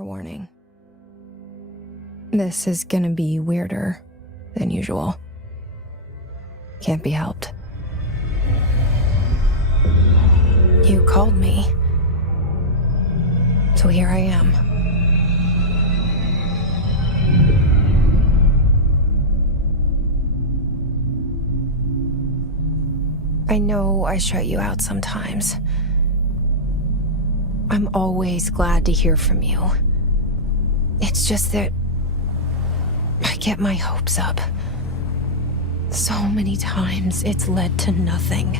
Warning. This is gonna be weirder than usual. Can't be helped. You called me. So here I am. I know I shut you out sometimes. I'm always glad to hear from you. It's just that I get my hopes up. So many times it's led to nothing.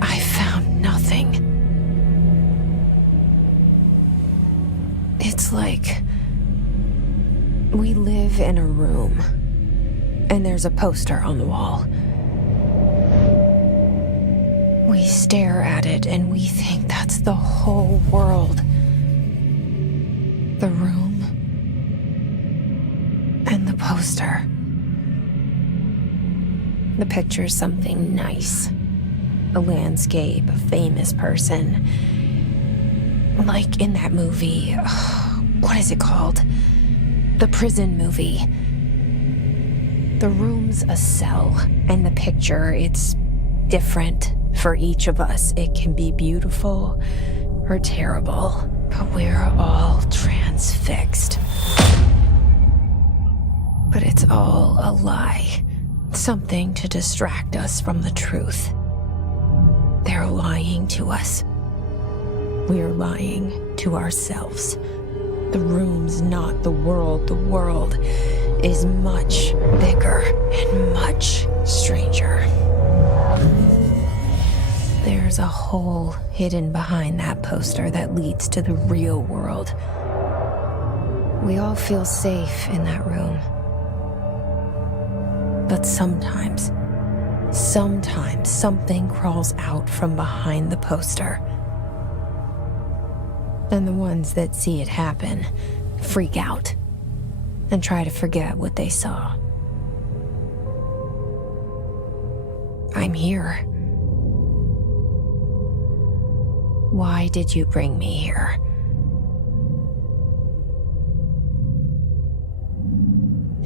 I found nothing. It's like we live in a room, and there's a poster on the wall. We stare at it and we think that's the whole world. The room and the poster. The picture's something nice. A landscape, a famous person. Like in that movie, what is it called? The prison movie. The room's a cell, and the picture, it's different for each of us. It can be beautiful or terrible, but we're all transfixed. But it's all a lie. Something to distract us from the truth. They're lying to us. We're lying to ourselves. The room's not the world. The world is much bigger and much stranger. There's a hole hidden behind that poster that leads to the real world. We all feel safe in that room. But sometimes something crawls out from behind the poster. And the ones that see it happen freak out and try to forget what they saw. I'm here. Why did you bring me here?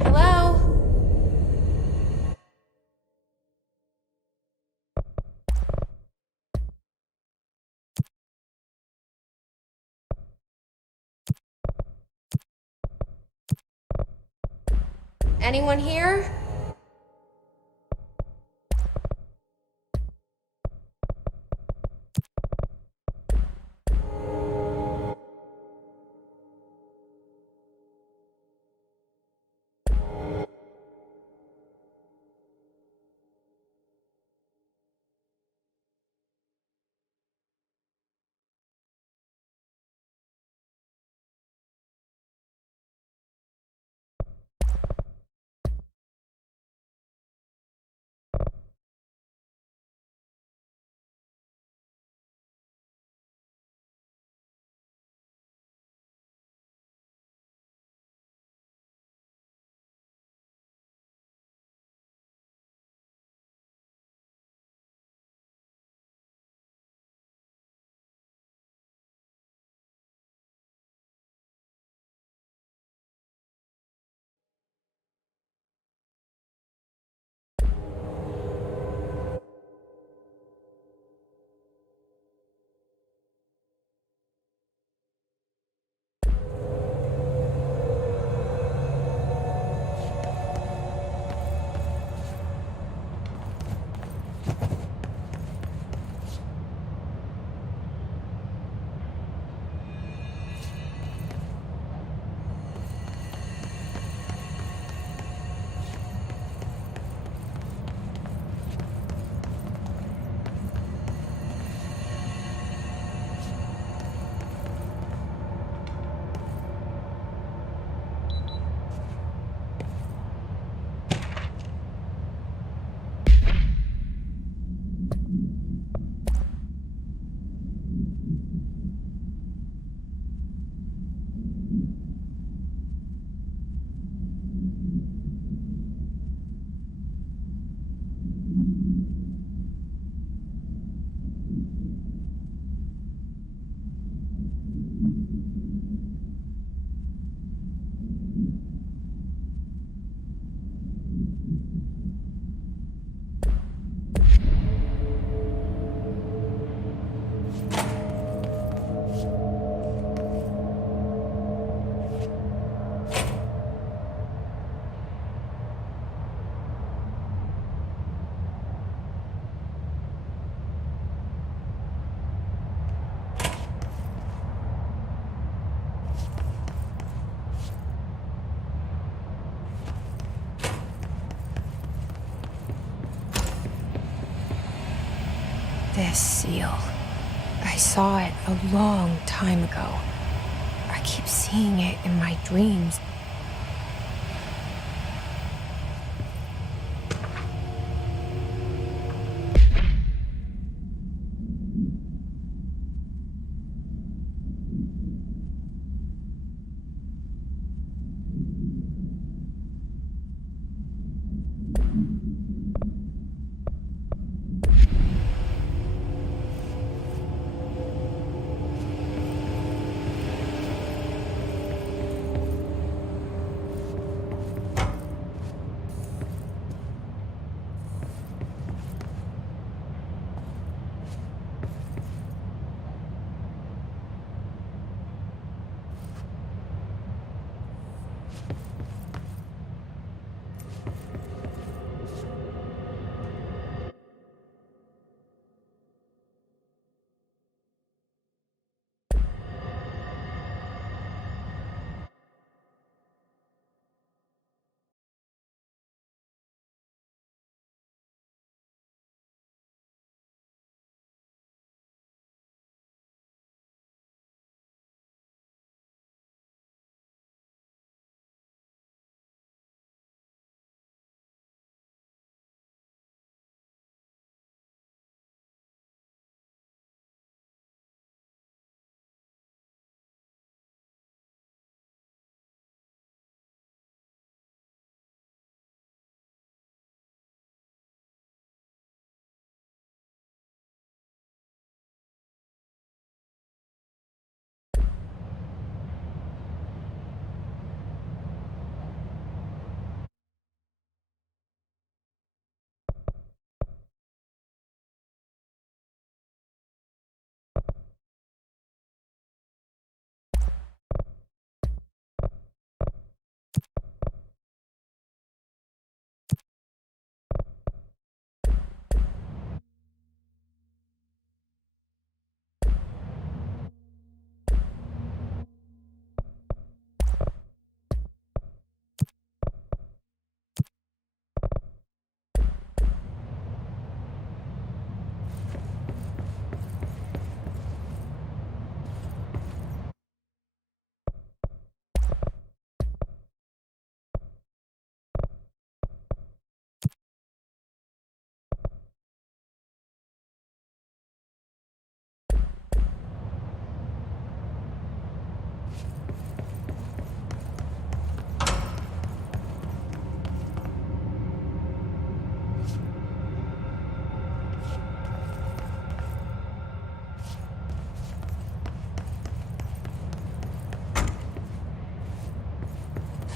Hello? Anyone here? this seal. I saw it a long time ago. I keep seeing it in my dreams.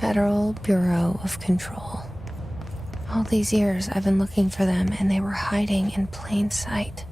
Federal Bureau of Control. All these years I've been looking for them and they were hiding in plain sight.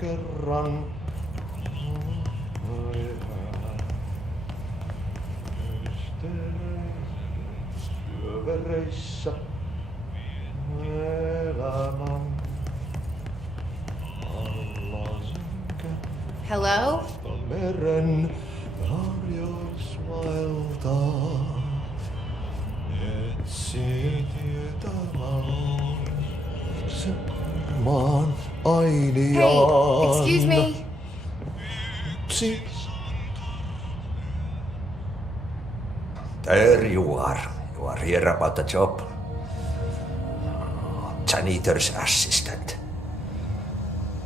Kerran Syövereissä elämän alla synkä Hello? meren harjausmailta etsi tietä sen maan ainiaan. Hey, excuse me. Yksi. There you are. You are here about the job. Janitor's assistant.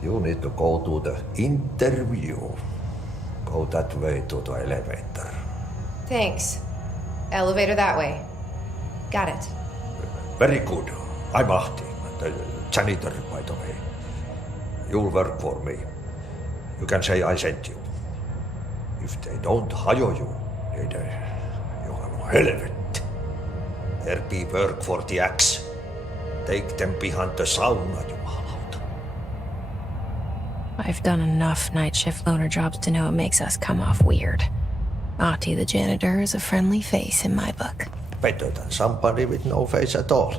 You need to go to the interview. Go that way to the elevator. Thanks. Elevator that way. Got it. Very good. I'm Ahti, the janitor, by the way. You'll work for me. You can say I sent you. If they don't hire you, then you have no helvet. There be work for the axe. Take them behind the sauna, jumalauta. I've done enough night shift loner jobs to know it makes us come off weird. Ahti the janitor is a friendly face in my book. Better than somebody with no face at all.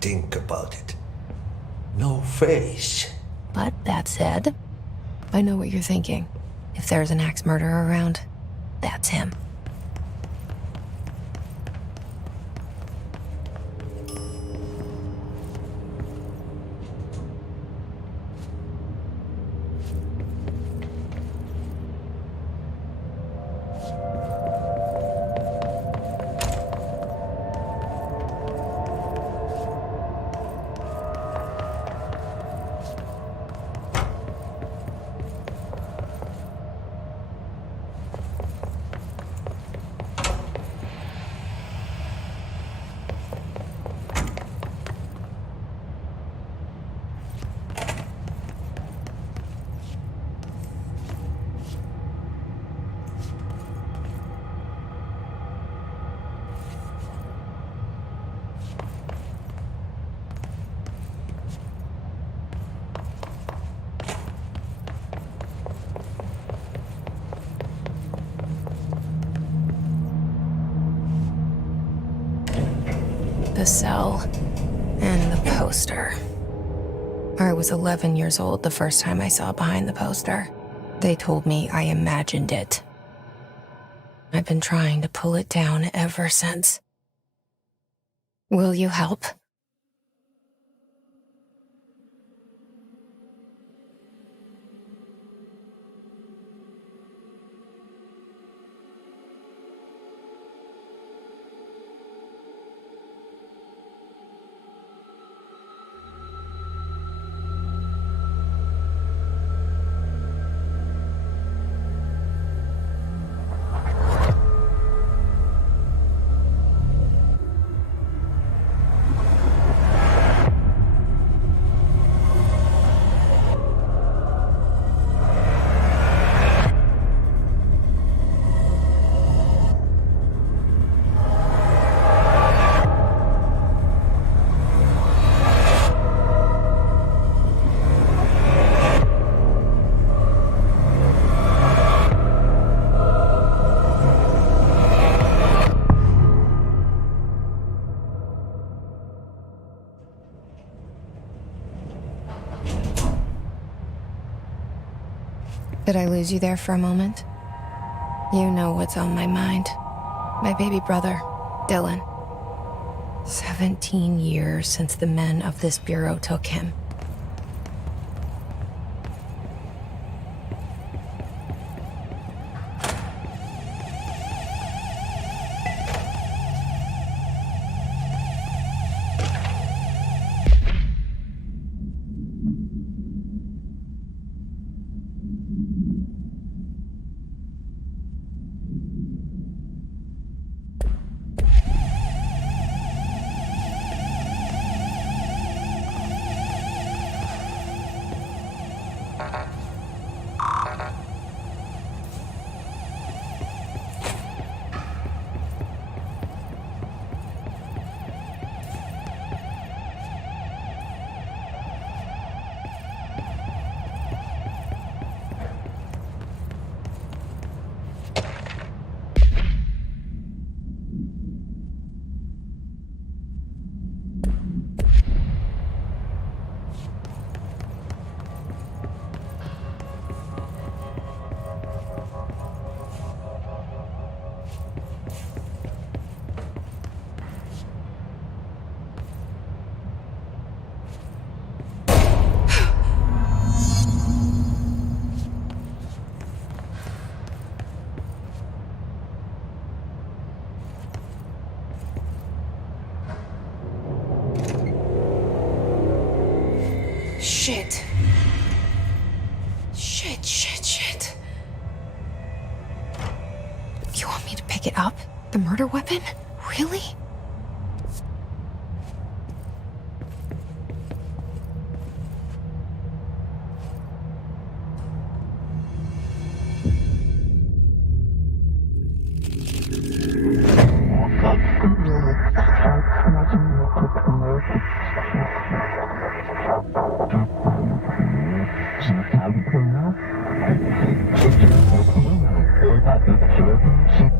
Think about it. No face. But that said, I know what you're thinking. If there's an axe murderer around, that's him. The cell and the poster. I was 11 years old the first time I saw behind the poster. They told me I imagined it. I've been trying to pull it down ever since. Will you help? Did I lose you there for a moment? You know what's on my mind. My baby brother, Dylan. 17 years since the men of this bureau took him. Shit. Shit. You want me to pick it up? The murder weapon? Really?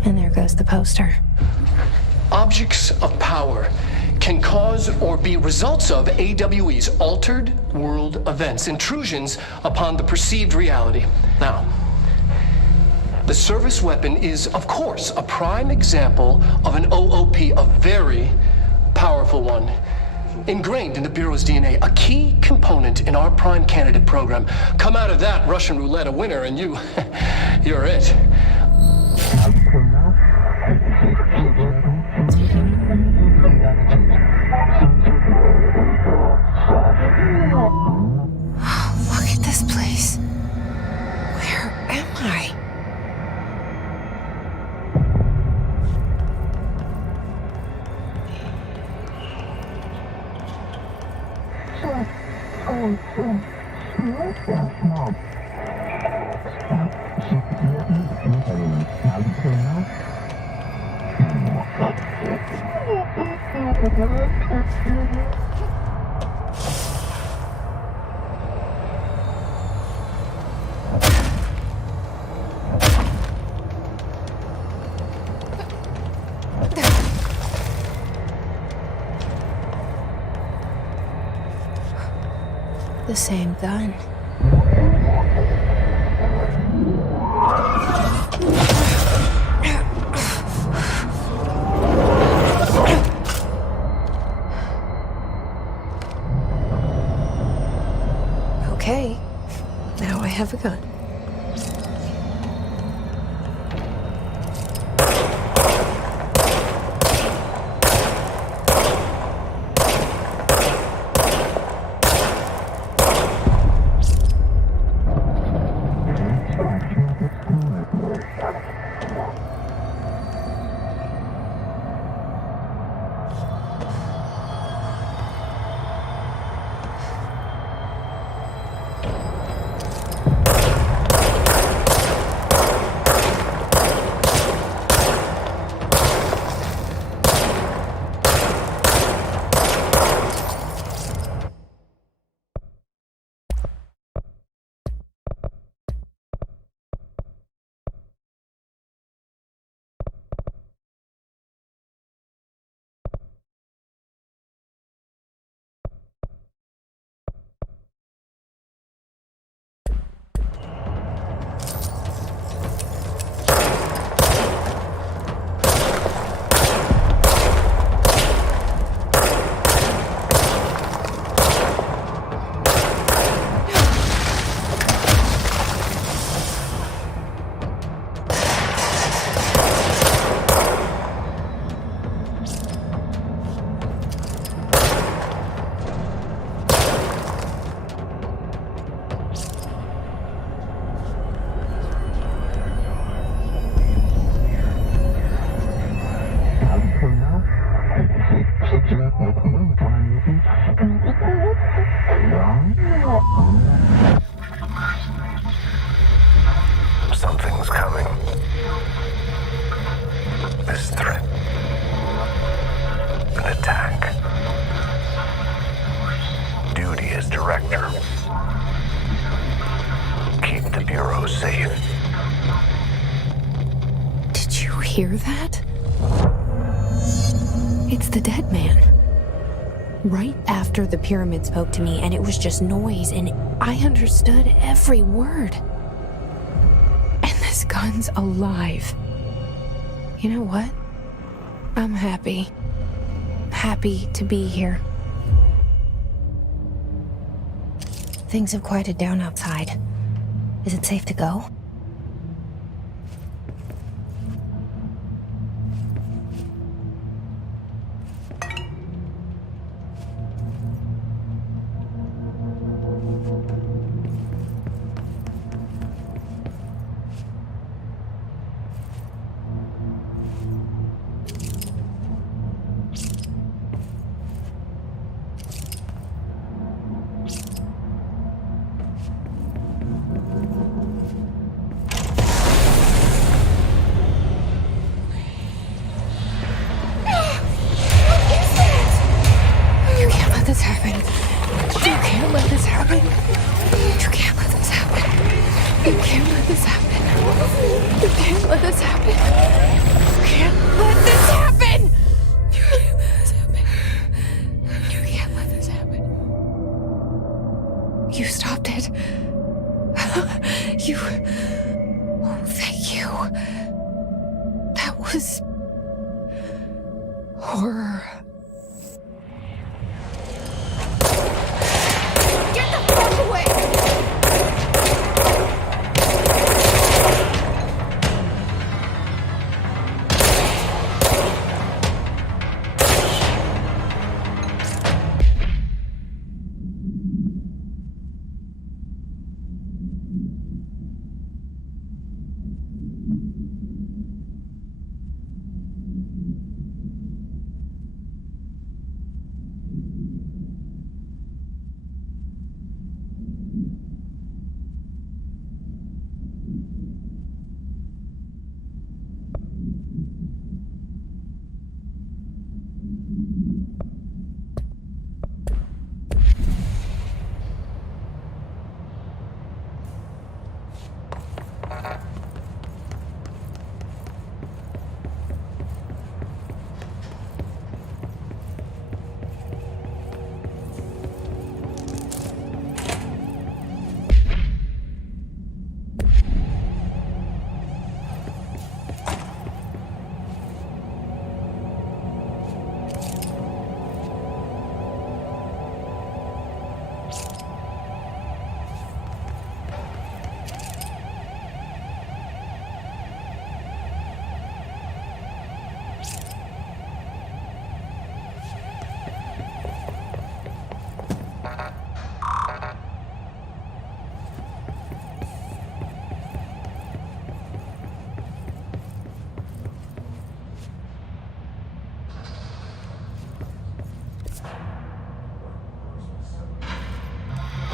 And there goes the poster. Objects of power can cause or be results of AWE's altered world events, intrusions upon the perceived reality. Now, the service weapon is, of course, a prime example of an OOP, a very powerful one. Ingrained in the Bureau's DNA, a key component in our prime candidate program. Come out of that Russian roulette a winner and you're it. Look at this place. Where am I? The same gun. Okay, now I have a gun. Something's coming. This threat. An attack. Duty as director. Keep the Bureau safe. Did you hear that? It's the dead man. Right after the pyramid spoke to me, and it was just noise, and I understood every word. And this gun's alive. You know what? I'm happy. Happy to be here. Things have quieted down outside. Is it safe to go? can't let this happen. You can't let this happen. You can't let this happen. You can't let this happen. You can't let this happen. You can't let this happen. You can't let this happen. You stopped it. You... Oh, thank you. That was... horror. Get the fuck away!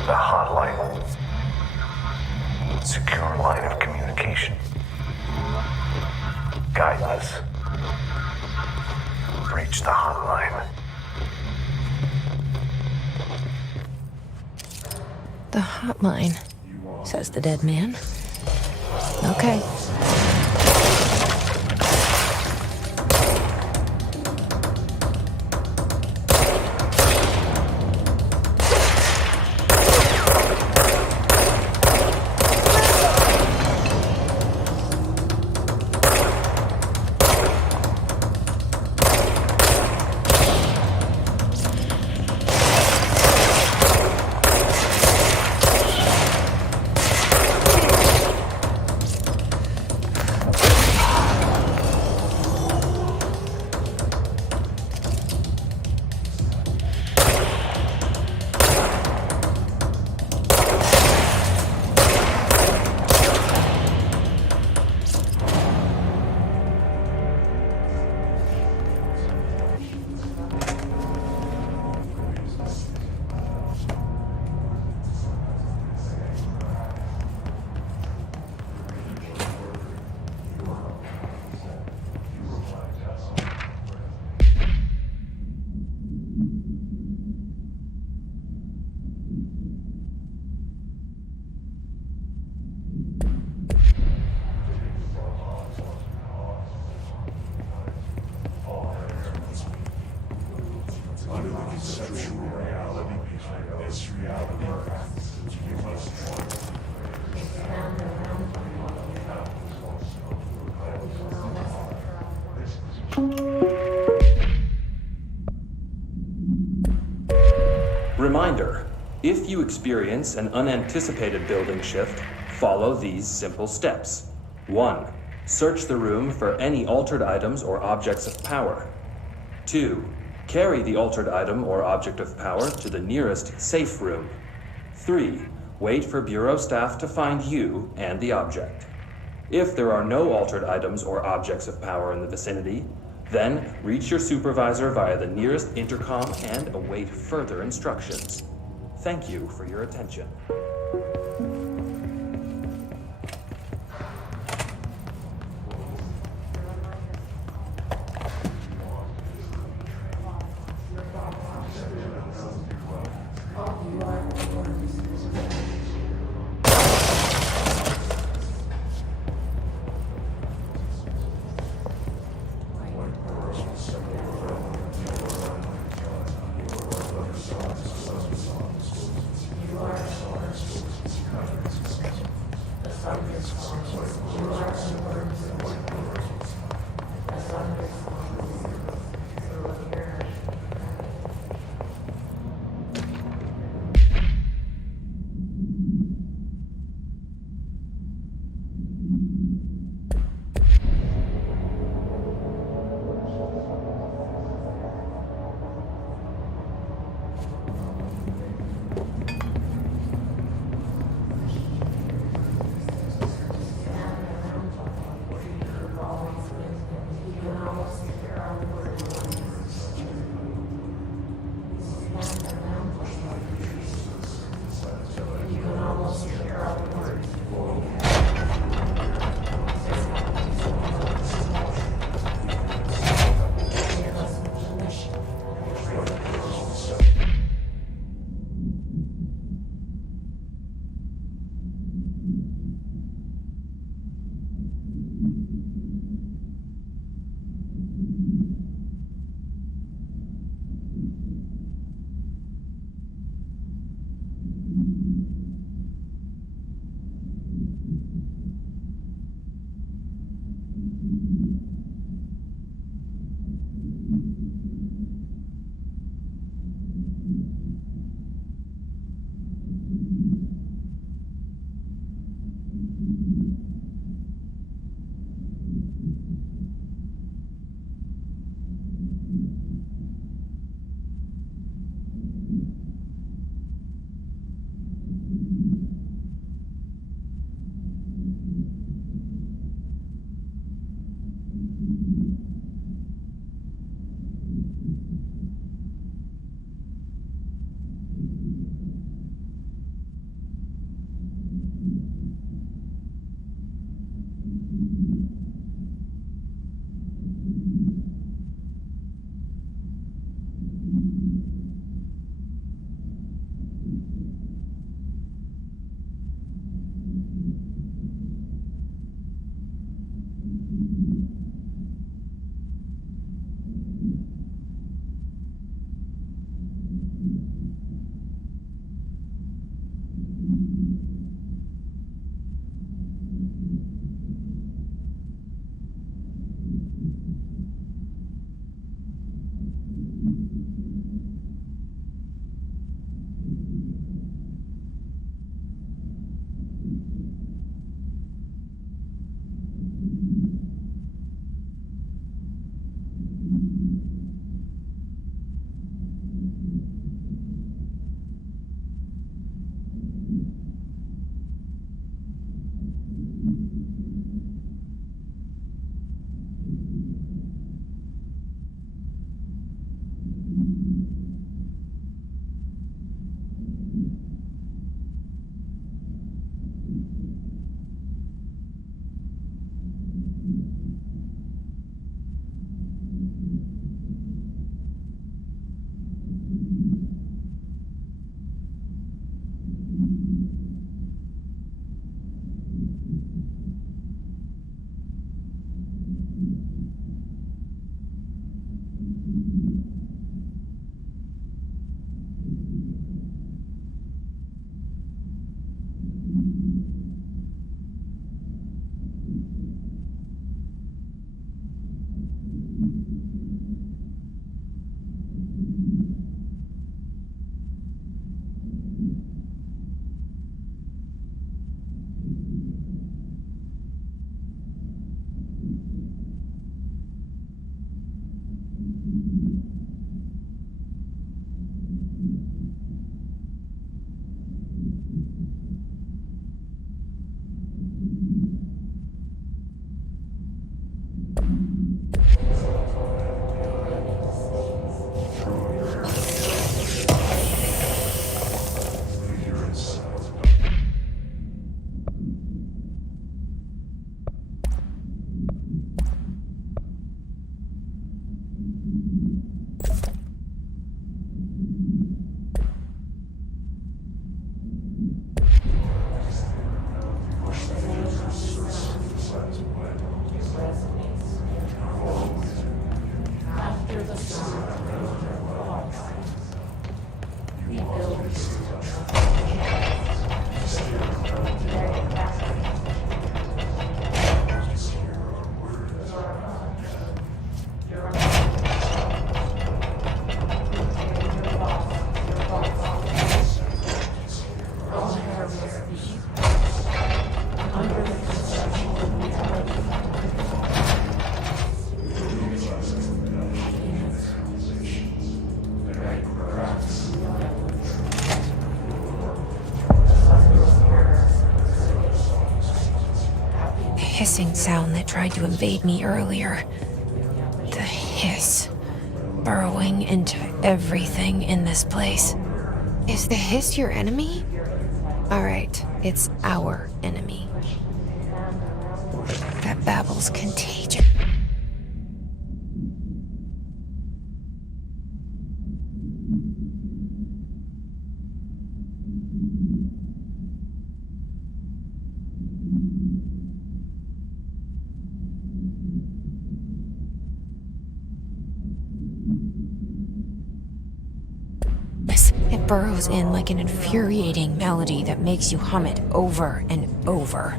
The hotline. Secure line of communication. Guidance. Reach the hotline. The hotline, says the dead man. Okay. Reminder, if you experience an unanticipated building shift, follow these simple steps. 1. Search the room for any altered items or objects of power. 2. Carry the altered item or object of power to the nearest safe room. 3. Wait for Bureau staff to find you and the object. If there are no altered items or objects of power in the vicinity, then reach your supervisor via the nearest intercom and await further instructions. Thank you for your attention. hissing sound that tried to invade me earlier. The hiss, burrowing into everything in this place. Is the hiss your enemy? Alright, it's our enemy. That babble's contagious. It burrows in like an infuriating melody that makes you hum it over and over.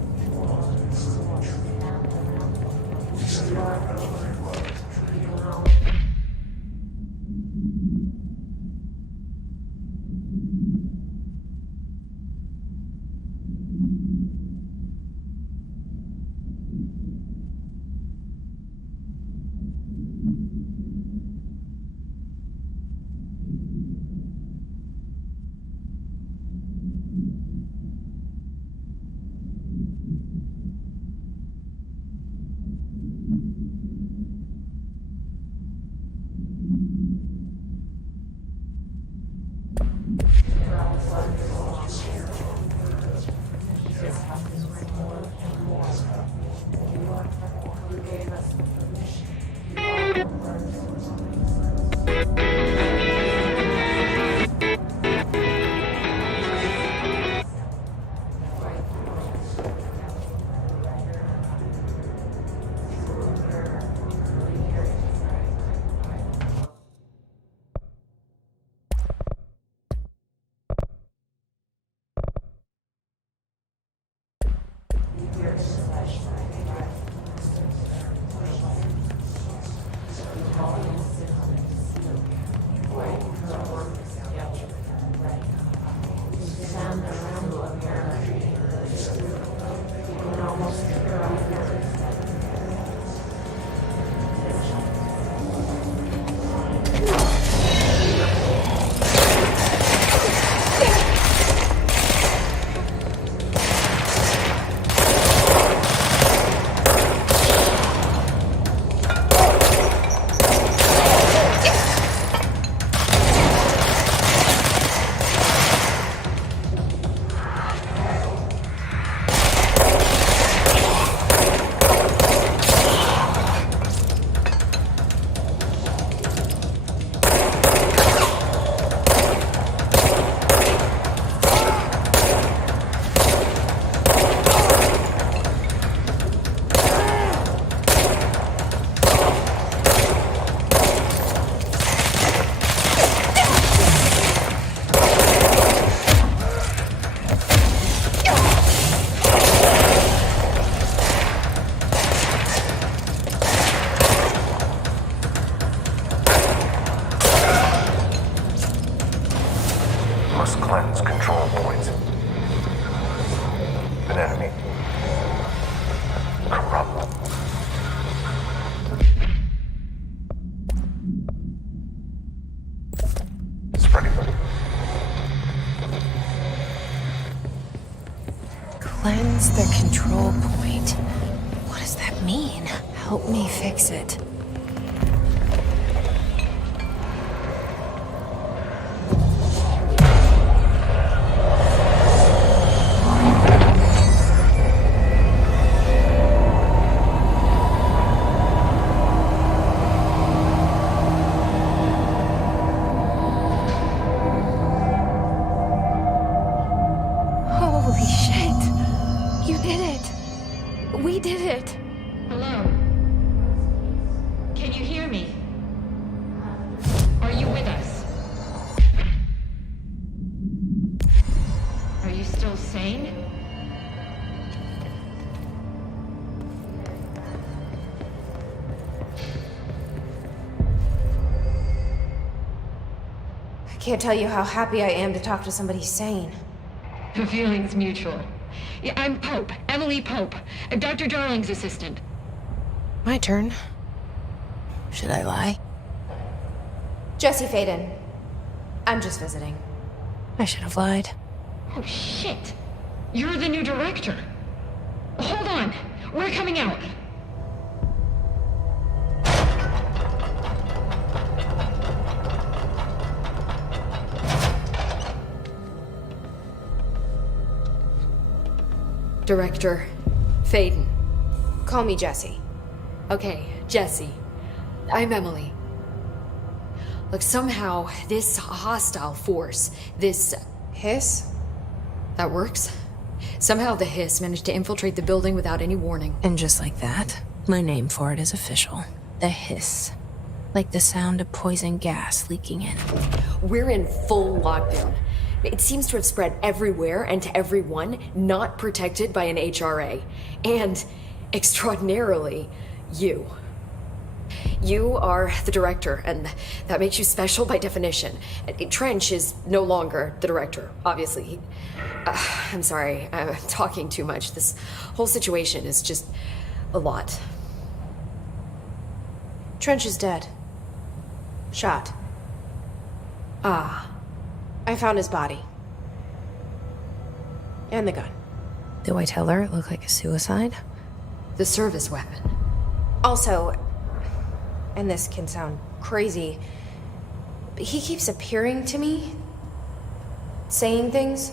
Must cleanse control points. An enemy. Corrupt. Spreading them. Cleanse the control point. What does that mean? Help me fix it. Holy shit! You did it! We did it! Hello? Can you hear me? Are you with us? Are you still sane? I can't tell you how happy I am to talk to somebody sane. The feeling's mutual. Yeah, I'm Pope, Emily Pope, Dr. Darling's assistant. My turn. Should I lie? Jesse Faden. I'm just visiting. I should have lied. Oh, shit. You're the new director. Hold on. We're coming out. Director Faden. Call me Jesse. Okay, Jesse. I'm Emily. Look, somehow this hostile force, this... Hiss? that works? Somehow the Hiss managed to infiltrate the building without any warning. And just like that, my name for it is official. The Hiss. Like the sound of poison gas leaking in. We're in full lockdown. It seems to have spread everywhere and to everyone not protected by an HRA. And, extraordinarily, you. You are the director, and that makes you special by definition. Trench is no longer the director, obviously. I'm sorry, I'm talking too much. This whole situation is just a lot. Trench is dead. Shot. Ah. I found his body. And the gun. Do I tell her it looked like a suicide? The service weapon. Also, and this can sound crazy, but he keeps appearing to me, saying things.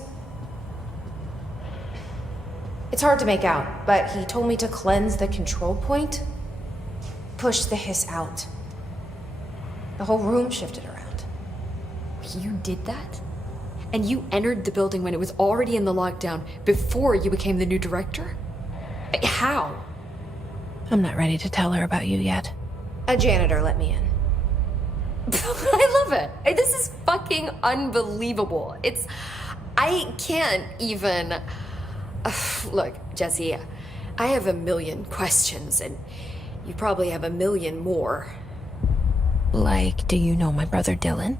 It's hard to make out, but he told me to cleanse the control point, push the Hiss out. The whole room shifted around. You did that? And you entered the building when it was already in the lockdown before you became the new director? How? I'm not ready to tell her about you yet. A janitor let me in. I love it. This is fucking unbelievable. I can't even... Look, Jesse, I have a million questions, and you probably have a million more. Like, do you know my brother Dylan?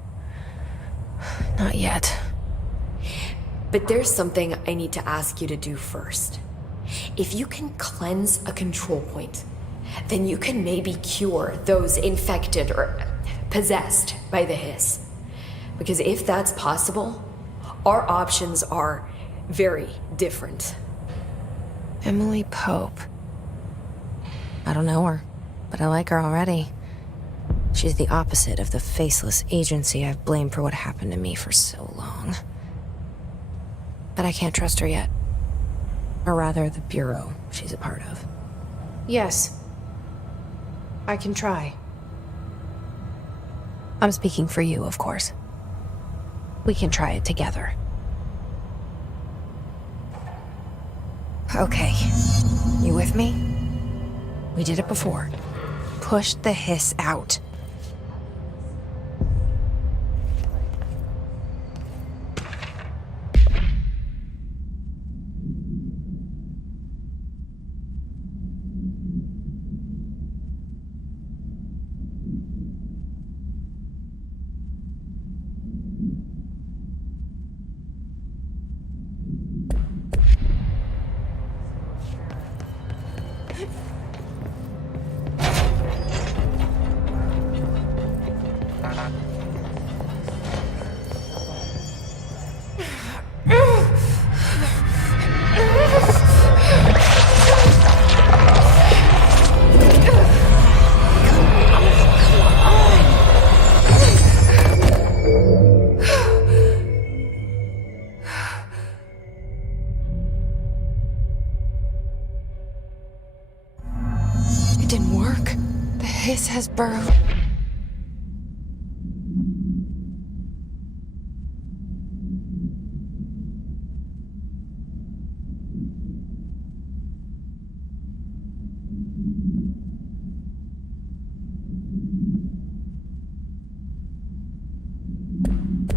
Not yet. But there's something I need to ask you to do first. If you can cleanse a control point, then you can maybe cure those infected or possessed by the Hiss. Because if that's possible, our options are very different. Emily Pope. I don't know her, but I like her already. She's the opposite of the faceless agency I've blamed for what happened to me for so long. But I can't trust her yet. Or rather, the bureau she's a part of. Yes. I can try. I'm speaking for you, of course. We can try it together. Okay. You with me? We did it before. Push the Hiss out. It didn't work. The Hiss has burrowed.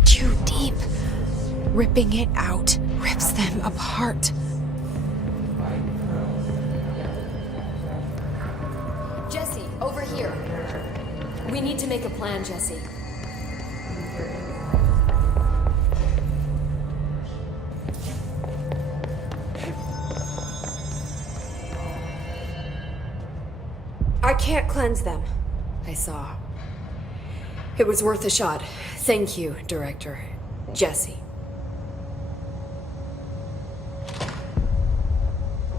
Too deep. Ripping it out rips them apart. Jesse, over here. We need to make a plan, Jesse. I can't cleanse them. I saw. It was worth a shot. Thank you, Director. Jesse.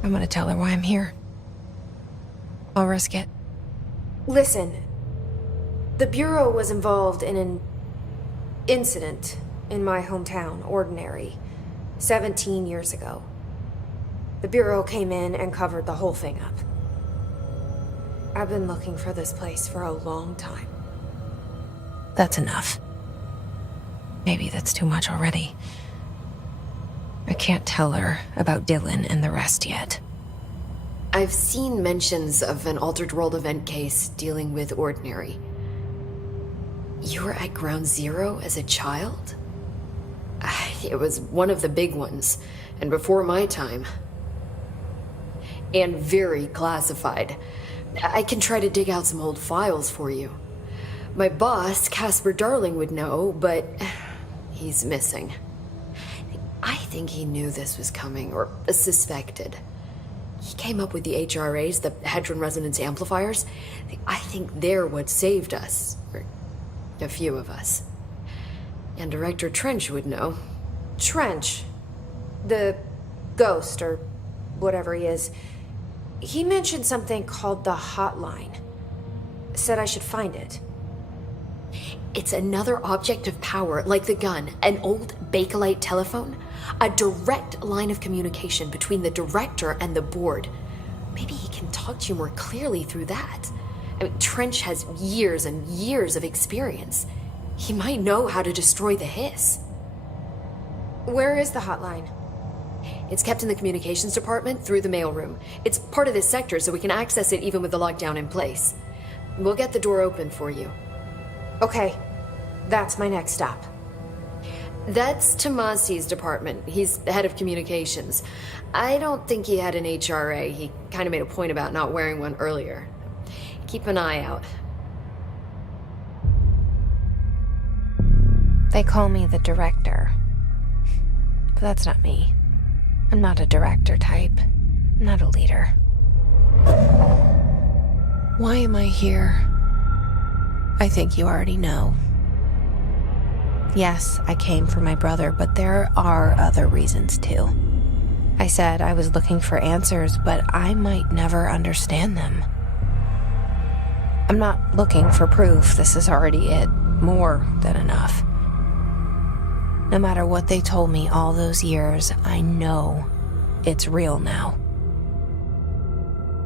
I'm gonna tell her why I'm here. I'll risk it. Listen, the Bureau was involved in an incident in my hometown, Ordinary, 17 years ago. The Bureau came in and covered the whole thing up. I've been looking for this place for a long time. That's enough. Maybe that's too much already. I can't tell her about Dylan and the rest yet. I've seen mentions of an Altered World event case dealing with Ordinary. You were at Ground Zero as a child? It was one of the big ones, and before my time. And very classified. I can try to dig out some old files for you. My boss, Casper Darling, would know, but he's missing. I think he knew this was coming, or suspected. He came up with the HRAs, the Hadron Resonance Amplifiers. I think they're what saved us. Or a few of us. And Director Trench would know. Trench, the ghost, or whatever he is, he mentioned something called the Hotline. Said I should find it. It's another object of power, like the gun, an old Bakelite telephone. A direct line of communication between the director and the board. Maybe he can talk to you more clearly through that. I mean, Trench has years and years of experience. He might know how to destroy the hiss. Where is the hotline? It's kept in the communications department through the mailroom. It's part of this sector, so we can access it even with the lockdown in place. We'll get the door open for you. Okay, that's my next stop. That's Tomasi's department. He's the head of communications. I don't think he had an HRA. He kind of made a point about not wearing one earlier. Keep an eye out. They call me the director. But that's not me. I'm not a director type. I'm not a leader. Why am I here? I think you already know. Yes, I came for my brother, but there are other reasons too. I said I was looking for answers, but I might never understand them. I'm not looking for proof. This is already it. More than enough. No matter what they told me all those years, I know it's real now.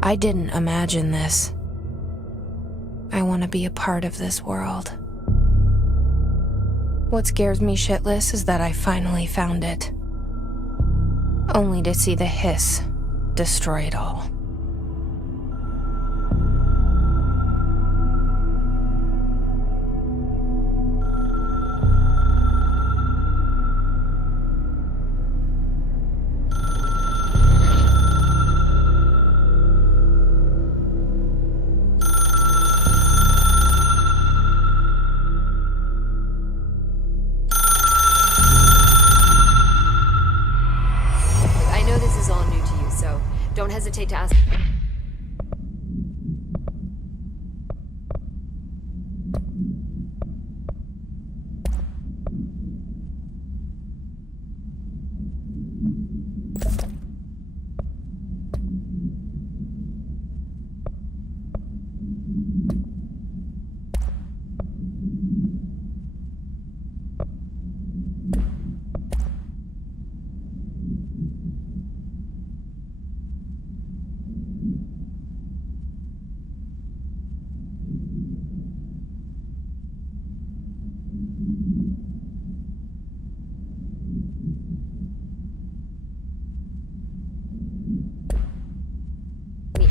I didn't imagine this. I want to be a part of this world. What scares me shitless is that I finally found it. Only to see the hiss destroy it all. Don't hesitate to ask.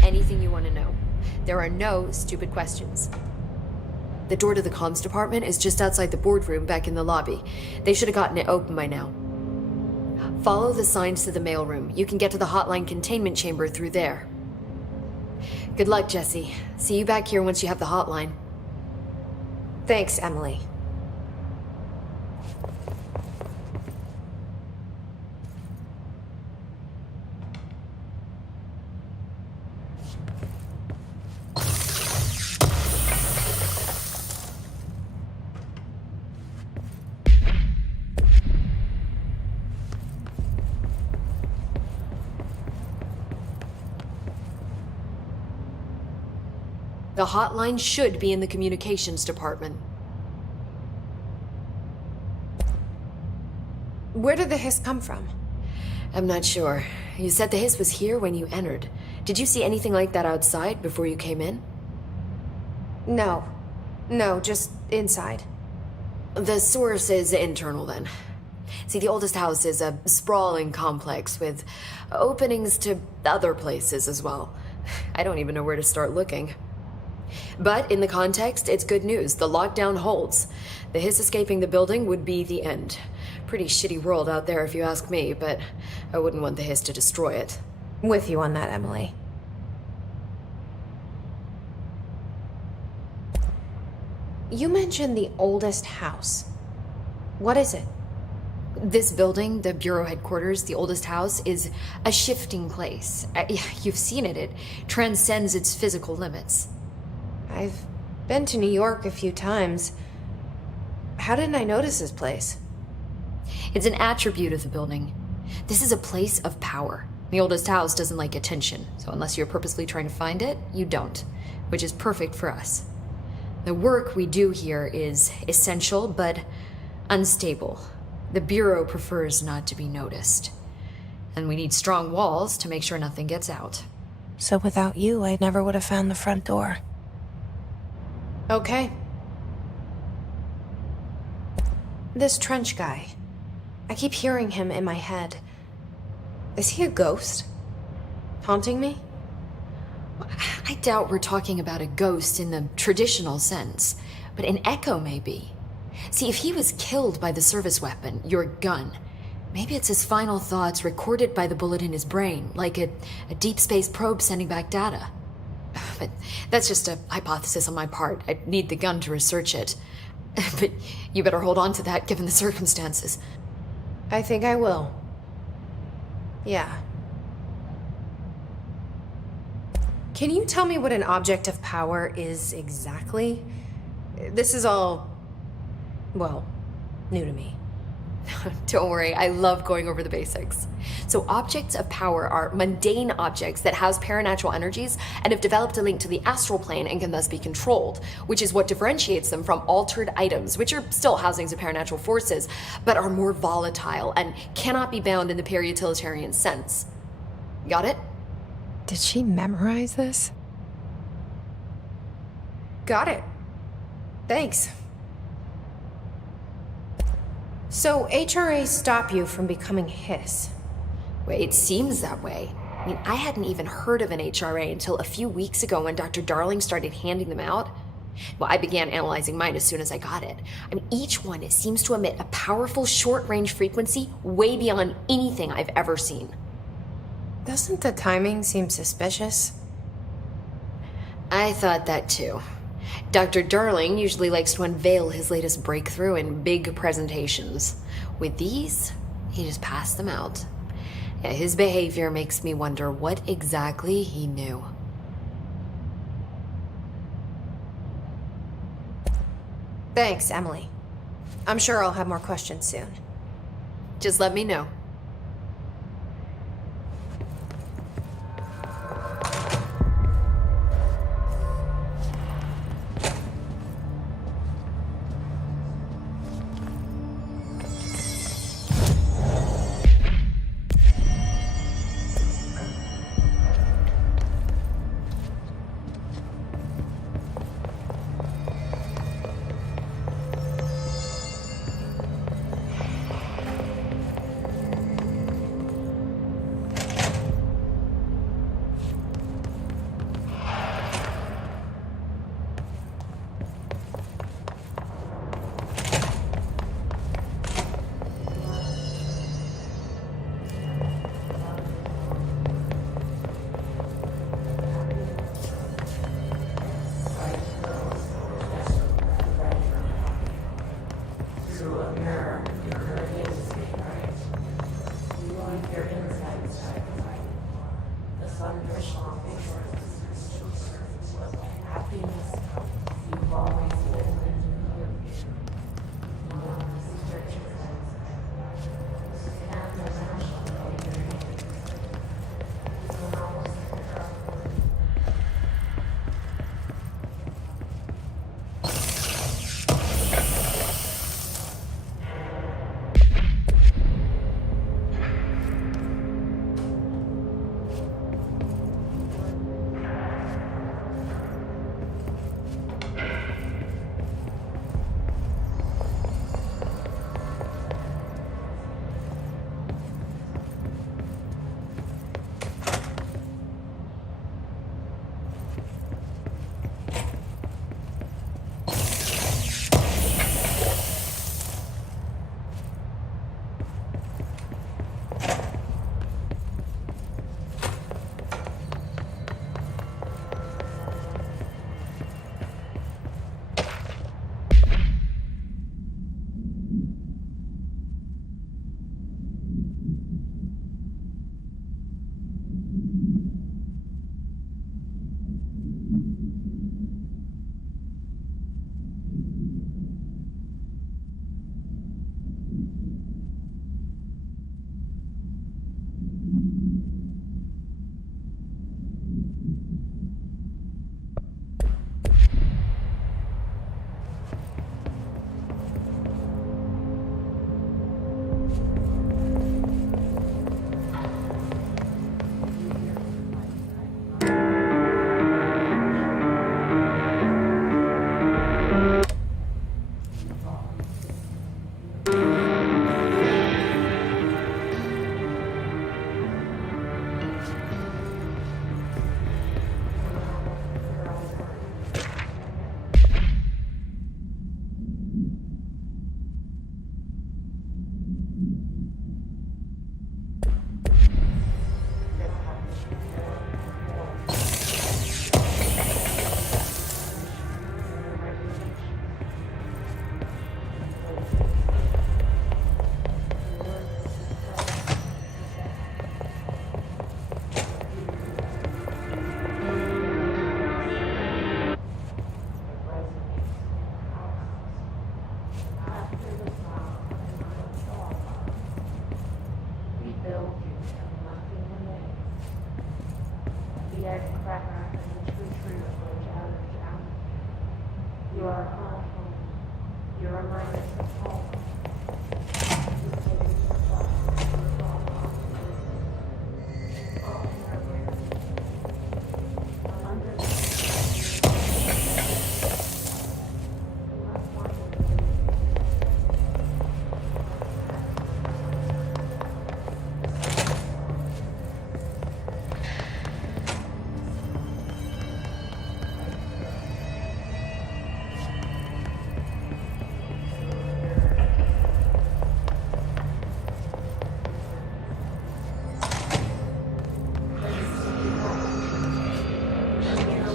Anything you want to know. There are no stupid questions. The door to the comms department is just outside the boardroom back in the lobby. They should have gotten it open by now. Follow the signs to the mailroom. You can get to the hotline containment chamber through there. Good luck, Jesse. See you back here once you have the hotline. Thanks, Emily. The hotline should be in the communications department. Where did the hiss come from? I'm not sure. You said the hiss was here when you entered. Did you see anything like that outside before you came in? No. No, just inside. The source is internal then. See, the oldest house is a sprawling complex with openings to other places as well. I don't even know where to start looking. But in the context, it's good news. The lockdown holds. The hiss escaping the building would be the end. Pretty shitty world out there if you ask me, but I wouldn't want the hiss to destroy it. With you on that, Emily. You mentioned the oldest house. What is it? This building, the Bureau headquarters, the oldest house, is a shifting place. You've seen it. It transcends its physical limits. I've been to New York a few times. How didn't I notice this place? It's an attribute of the building. This is a place of power. The oldest house doesn't like attention, so unless you're purposely trying to find it, you don't, which is perfect for us. The work we do here is essential, but unstable. The Bureau prefers not to be noticed. And we need strong walls to make sure nothing gets out. So without you, I never would have found the front door. Okay. This Trench guy. I keep hearing him in my head. Is he a ghost? Haunting me? I doubt we're talking about a ghost in the traditional sense, but an echo maybe. See, if he was killed by the service weapon, your gun, maybe it's his final thoughts recorded by the bullet in his brain, like a deep space probe sending back data. But that's just a hypothesis on my part. I need the gun to research it. But you better hold on to that given the circumstances. I think I will. Yeah. Can you tell me what an object of power is exactly? This is all, well, new to me. Don't worry, I love going over the basics. So objects of power are mundane objects that house paranatural energies and have developed a link to the astral plane and can thus be controlled, which is what differentiates them from altered items, which are still housings of paranatural forces, but are more volatile and cannot be bound in the peri-utilitarian sense. Got it? Did she memorize this? Got it. Thanks. So HRA stop you from becoming Hiss? Well, it seems that way. I mean, I hadn't even heard of an HRA until a few weeks ago when Dr. Darling started handing them out. Well, I began analyzing mine as soon as I got it. I mean, each one seems to emit a powerful short-range frequency way beyond anything I've ever seen. Doesn't the timing seem suspicious? I thought that too. Dr. Darling usually likes to unveil his latest breakthrough in big presentations. With these, he just passed them out. Yeah, his behavior makes me wonder what exactly he knew. Thanks, Emily. I'm sure I'll have more questions soon. Just let me know.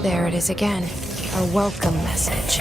There it is again. A welcome message.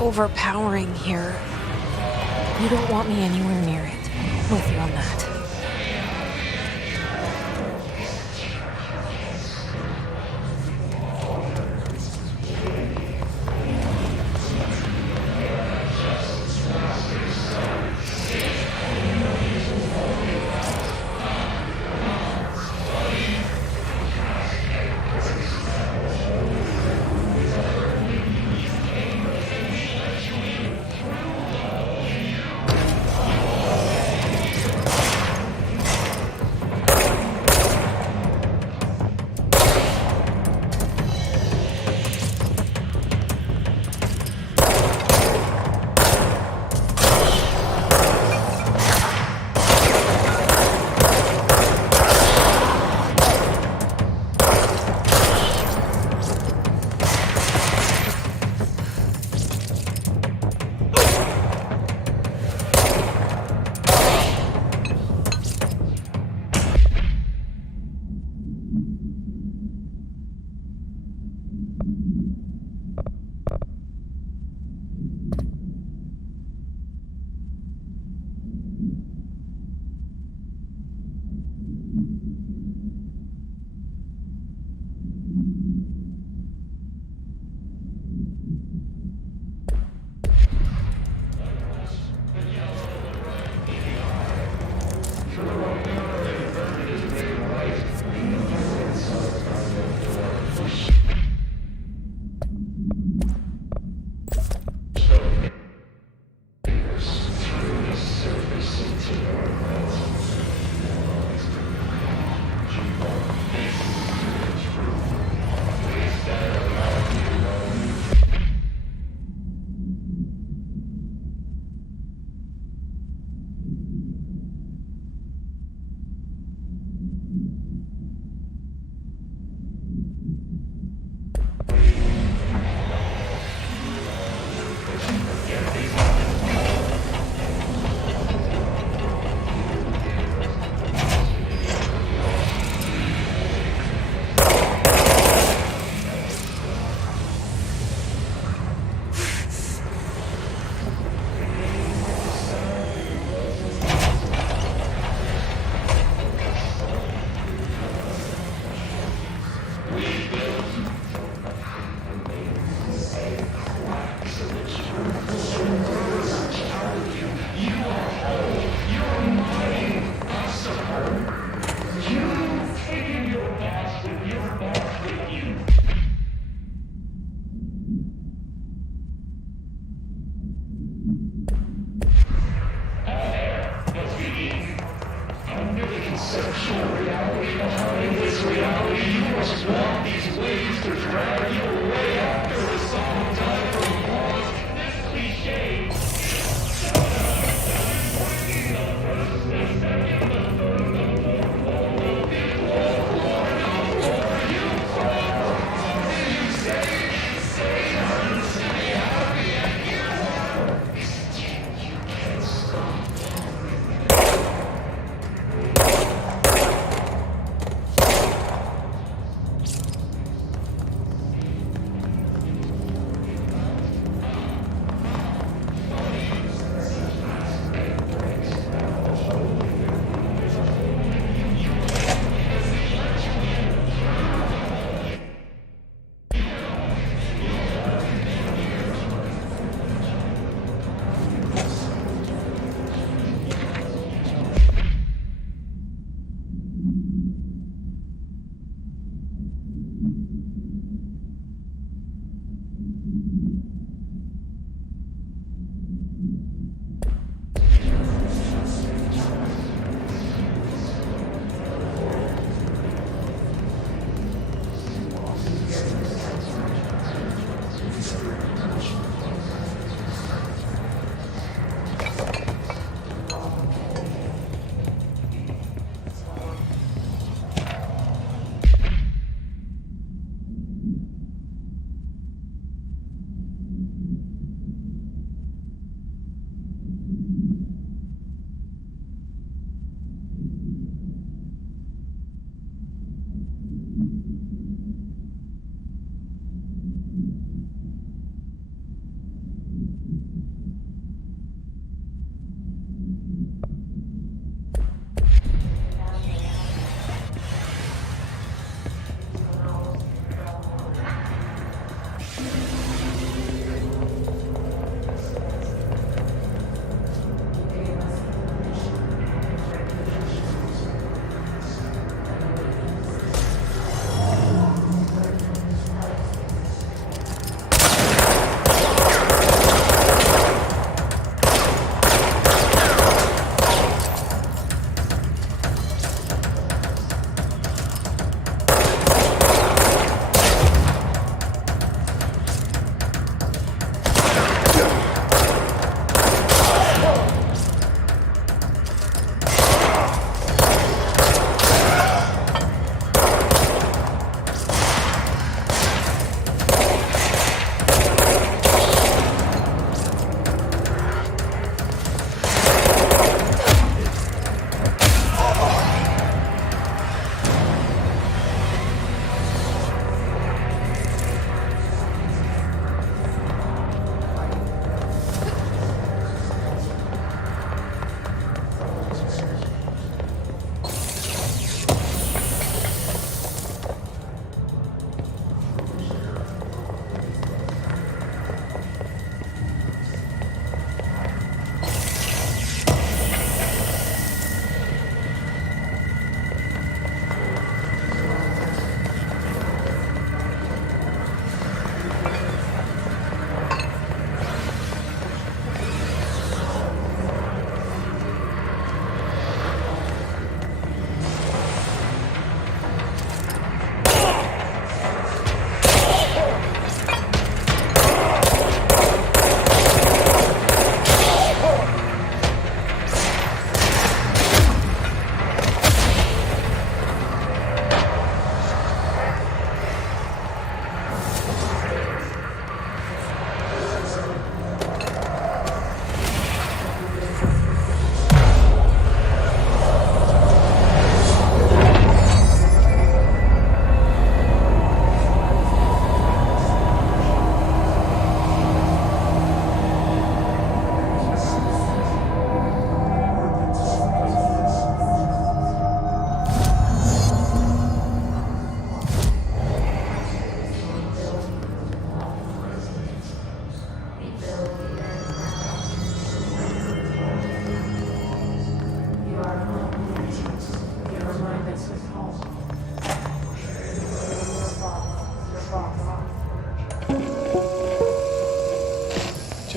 Overpowering here. You don't want me anywhere near it. I'm with you on that.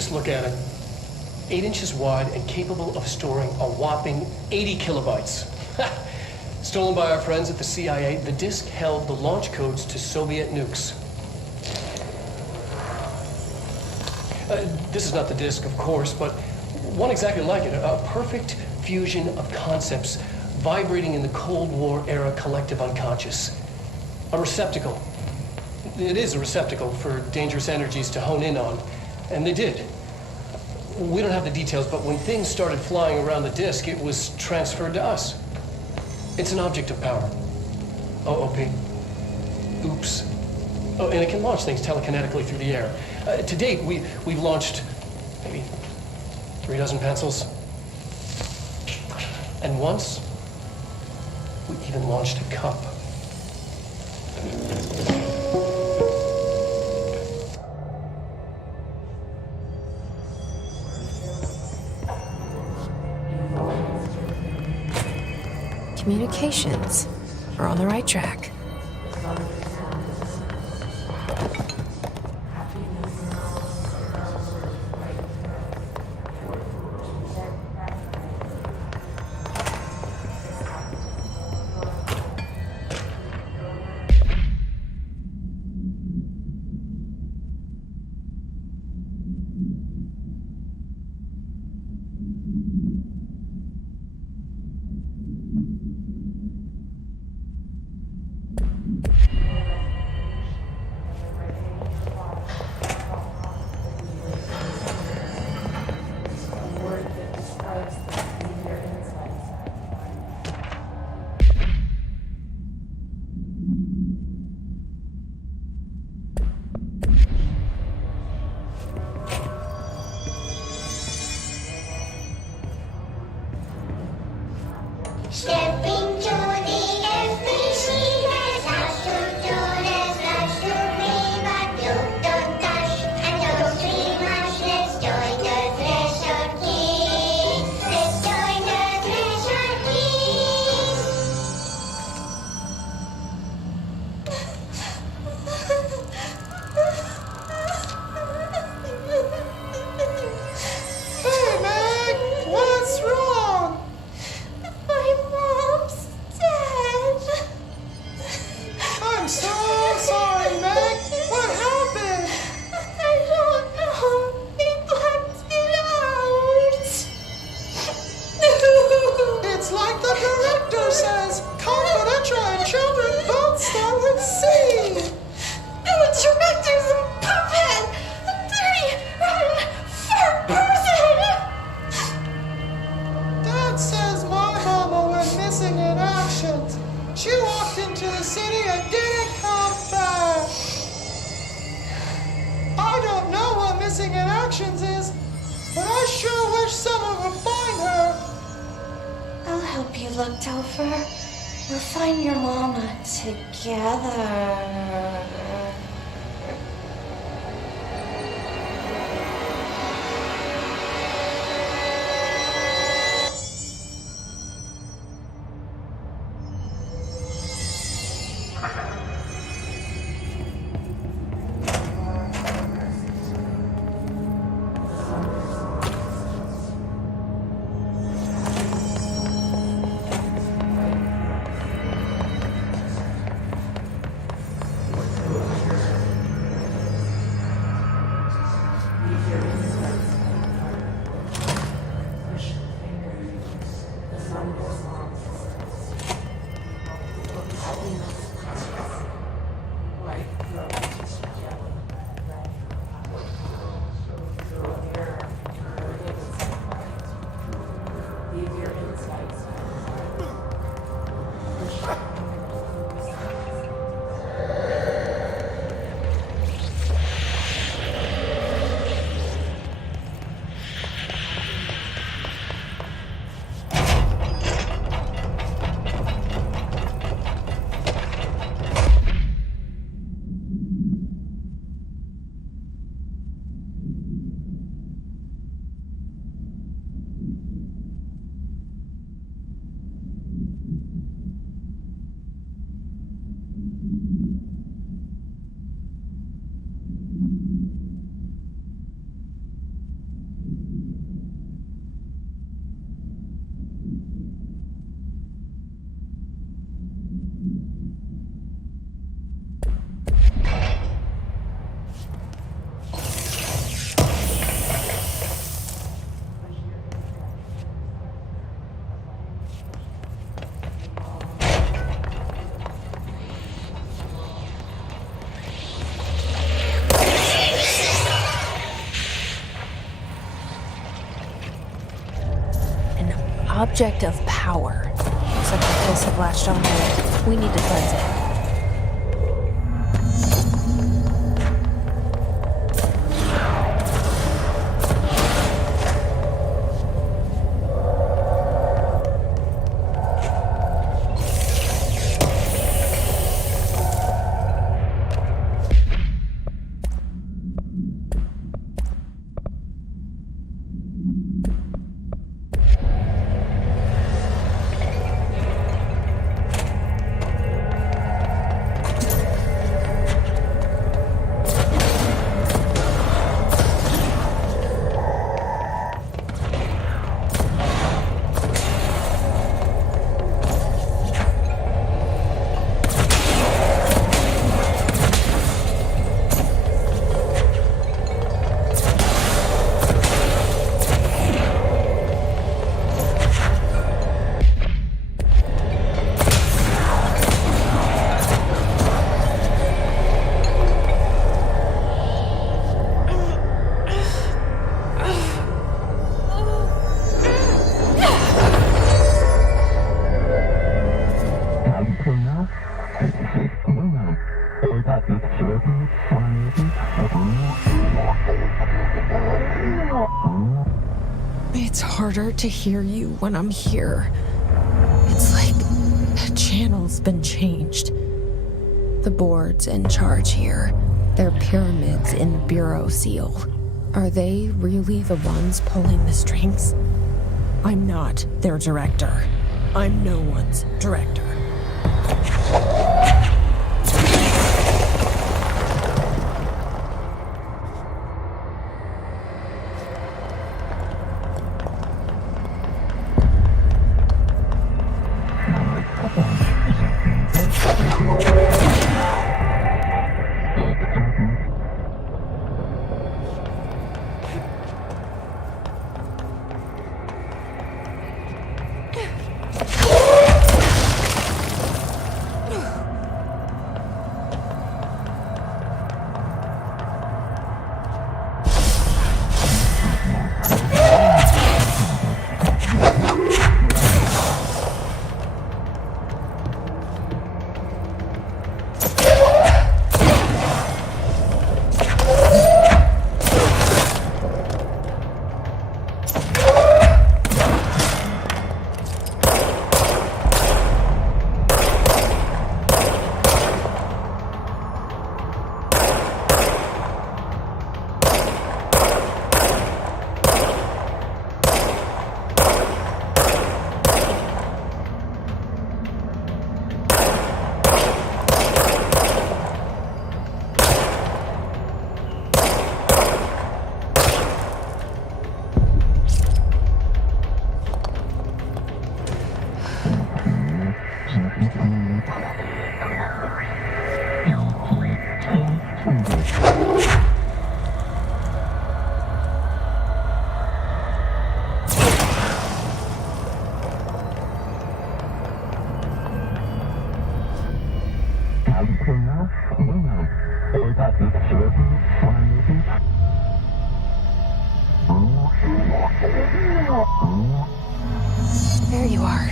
Just look at it. 8 inches wide and capable of storing a whopping 80 kilobytes. Stolen by our friends at the CIA, the disk held the launch codes to Soviet nukes. This is not the disk, of course, but one exactly like it. A perfect fusion of concepts vibrating in the Cold War era collective unconscious. A receptacle. It is a receptacle for dangerous energies to hone in on. And they did. We don't have the details, but when things started flying around the disk, it was transferred to us. It's an object of power. OOP. Oops. Oh, and it can launch things telekinetically through the air. To date, we've launched maybe 3 dozen pencils. And once, we even launched a cup. Communications. We're on the right track. Stepping to the FBC, there's house to do, there's lots to read, but you don't dash and don't dream much. Let's join the Treasure King. Let's join the Treasure King. Hey, Meg! What's wrong? My mom's dead. I'm so sorry, Meg. What happened? I don't know. He blacked it out. It's like the director says. Confidential and children both start with C. The director's a puppet. A dirty, rotten, fat person. Dad says my mama went missing in actions. She walked into the city and didn't come back. I don't know what missing in actions is, but I sure wish someone would find her. I'll help you look, Topher. We'll find your mama together. object of power. Looks like the place have latched onto it. We need to cleanse it. It's harder to hear you when I'm here. It's like the channel's been changed. The board's in charge here. They're pyramids in the Bureau seal. Are they really the ones pulling the strings? I'm not their director. I'm no one's director. There you are.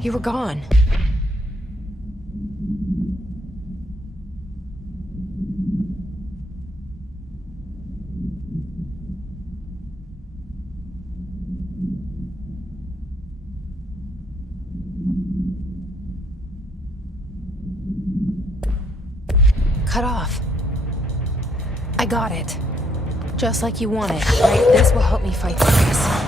You were gone. Cut off. I got it. Just like you wanted, right? This will help me fight this.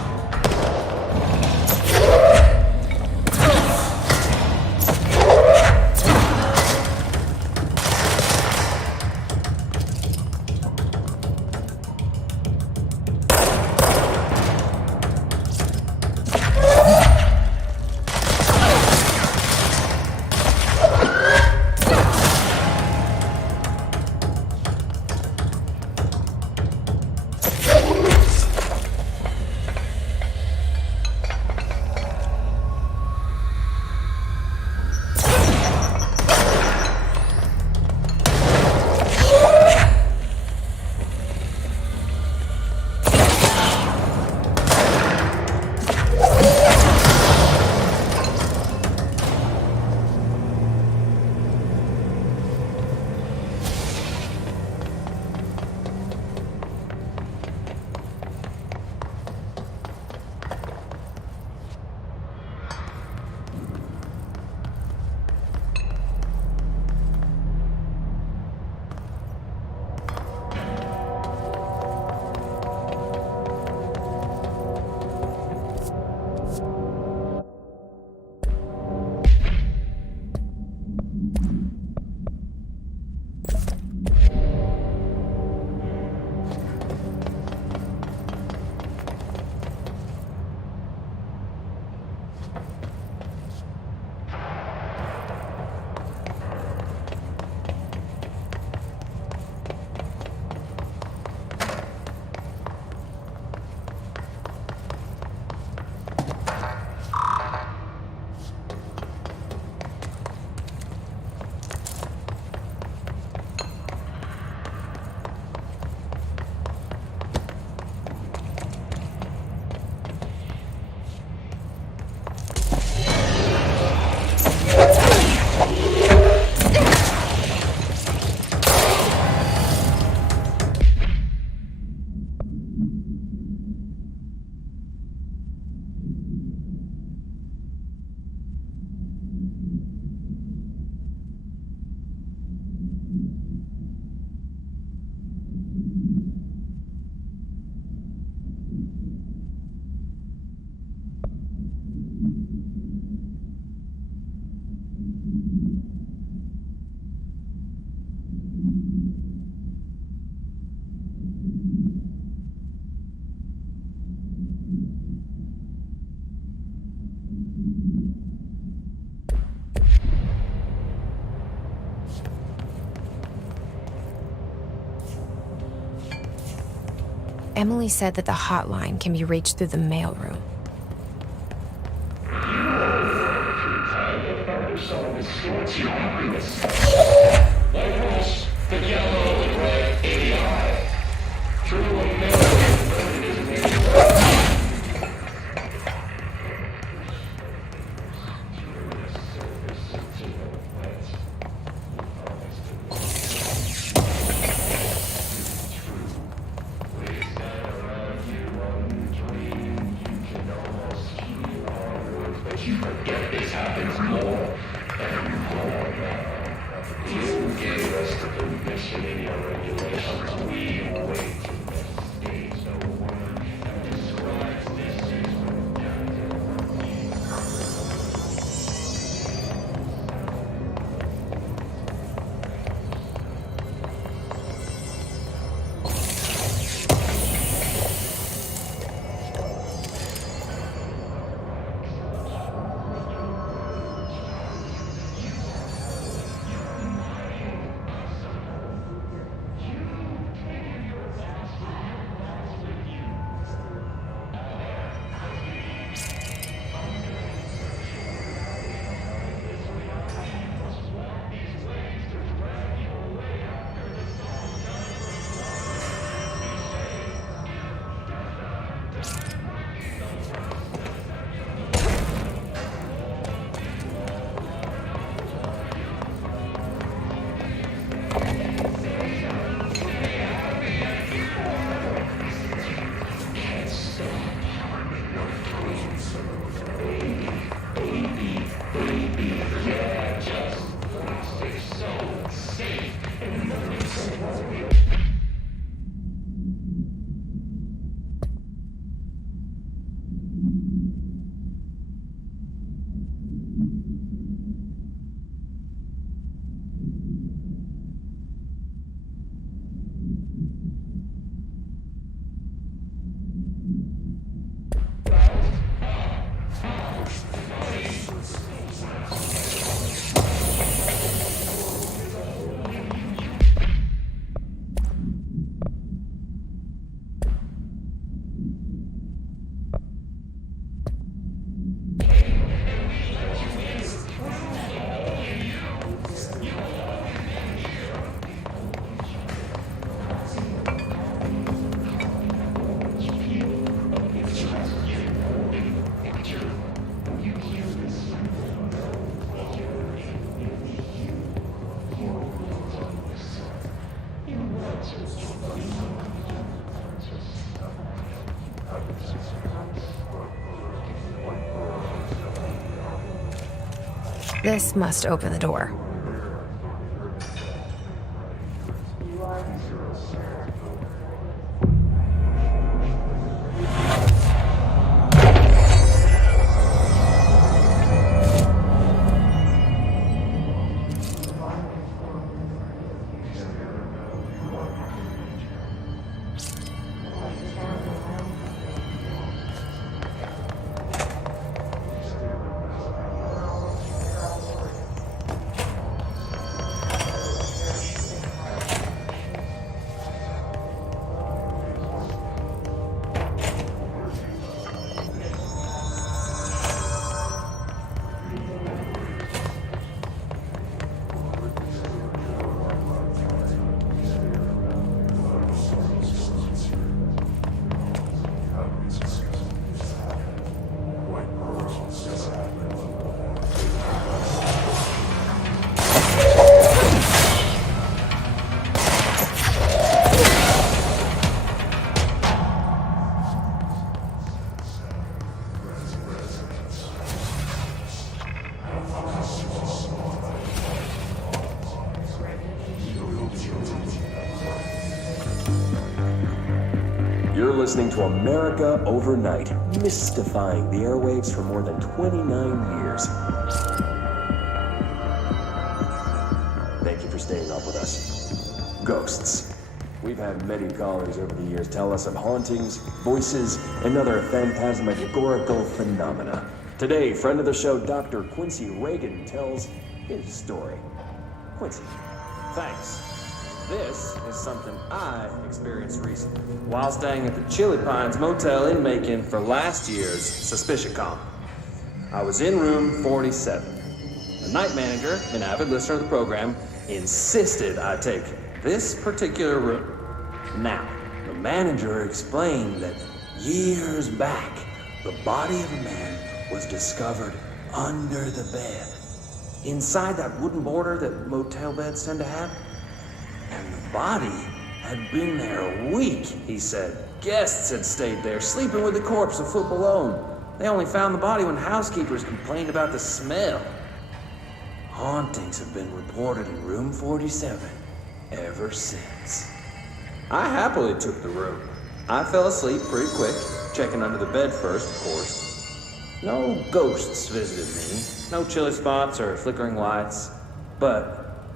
Emily said that the hotline can be reached through the mailroom. This must open the door. You're listening to America Overnight, mystifying the airwaves for more than 29 years. Thank you for staying up with us. Ghosts. We've had many callers over the years tell us of hauntings, voices, and other phantasmagorical phenomena. Today, friend of the show, Dr. Quincy Reagan tells his story. Quincy, thanks. This is something I experienced recently while staying at the Chili Pines Motel in Macon for last year's SuspiciaCon. I was in room 47. The night manager, an avid listener of the program, insisted I take this particular room. Now, the manager explained that years back, the body of a man was discovered under the bed, inside that wooden border that motel beds tend to have. And the body had been there a week, he said. Guests had stayed there, sleeping with the corpse a foot below. They only found the body when housekeepers complained about the smell. Hauntings have been reported in room 47 ever since. I happily took the room. I fell asleep pretty quick, checking under the bed first, of course. No ghosts visited me, no chilly spots or flickering lights. But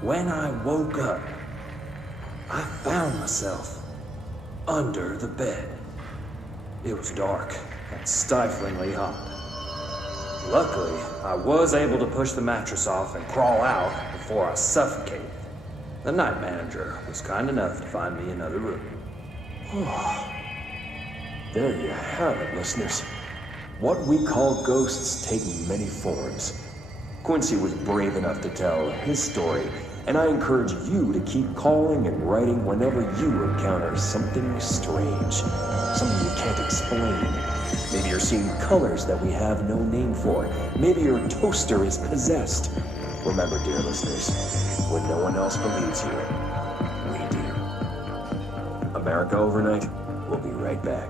when I woke up, I found myself under the bed. It was dark and stiflingly hot. Luckily, I was able to push the mattress off and crawl out before I suffocated. The night manager was kind enough to find me another room. There you have it, listeners. What we call ghosts take many forms. Quincy was brave enough to tell his story, and I encourage you to keep calling and writing whenever you encounter something strange, something you can't explain. Maybe you're seeing colors that we have no name for. Maybe your toaster is possessed. Remember, dear listeners, when no one else believes you, we do. America Overnight, we'll be right back.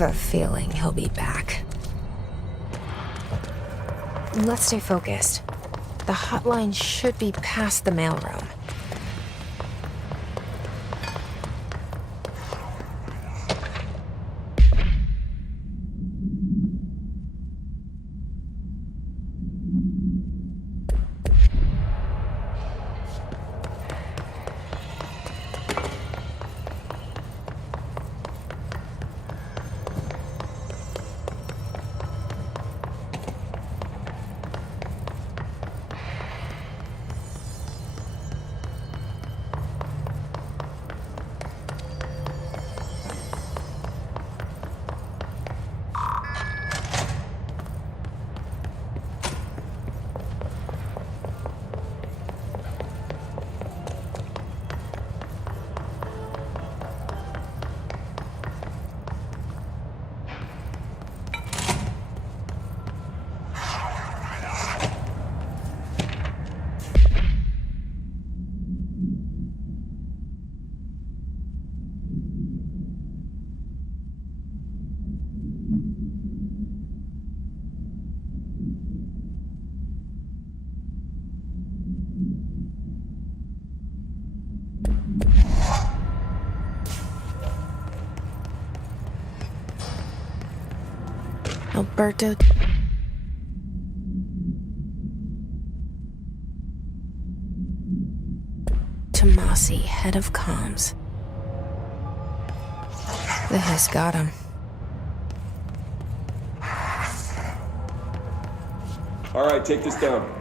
have a feeling he'll be back. Let's stay focused. The hotline should be past the mailroom. Alberto. Tomasi, head of comms. The Hiss got him. All right, take this down.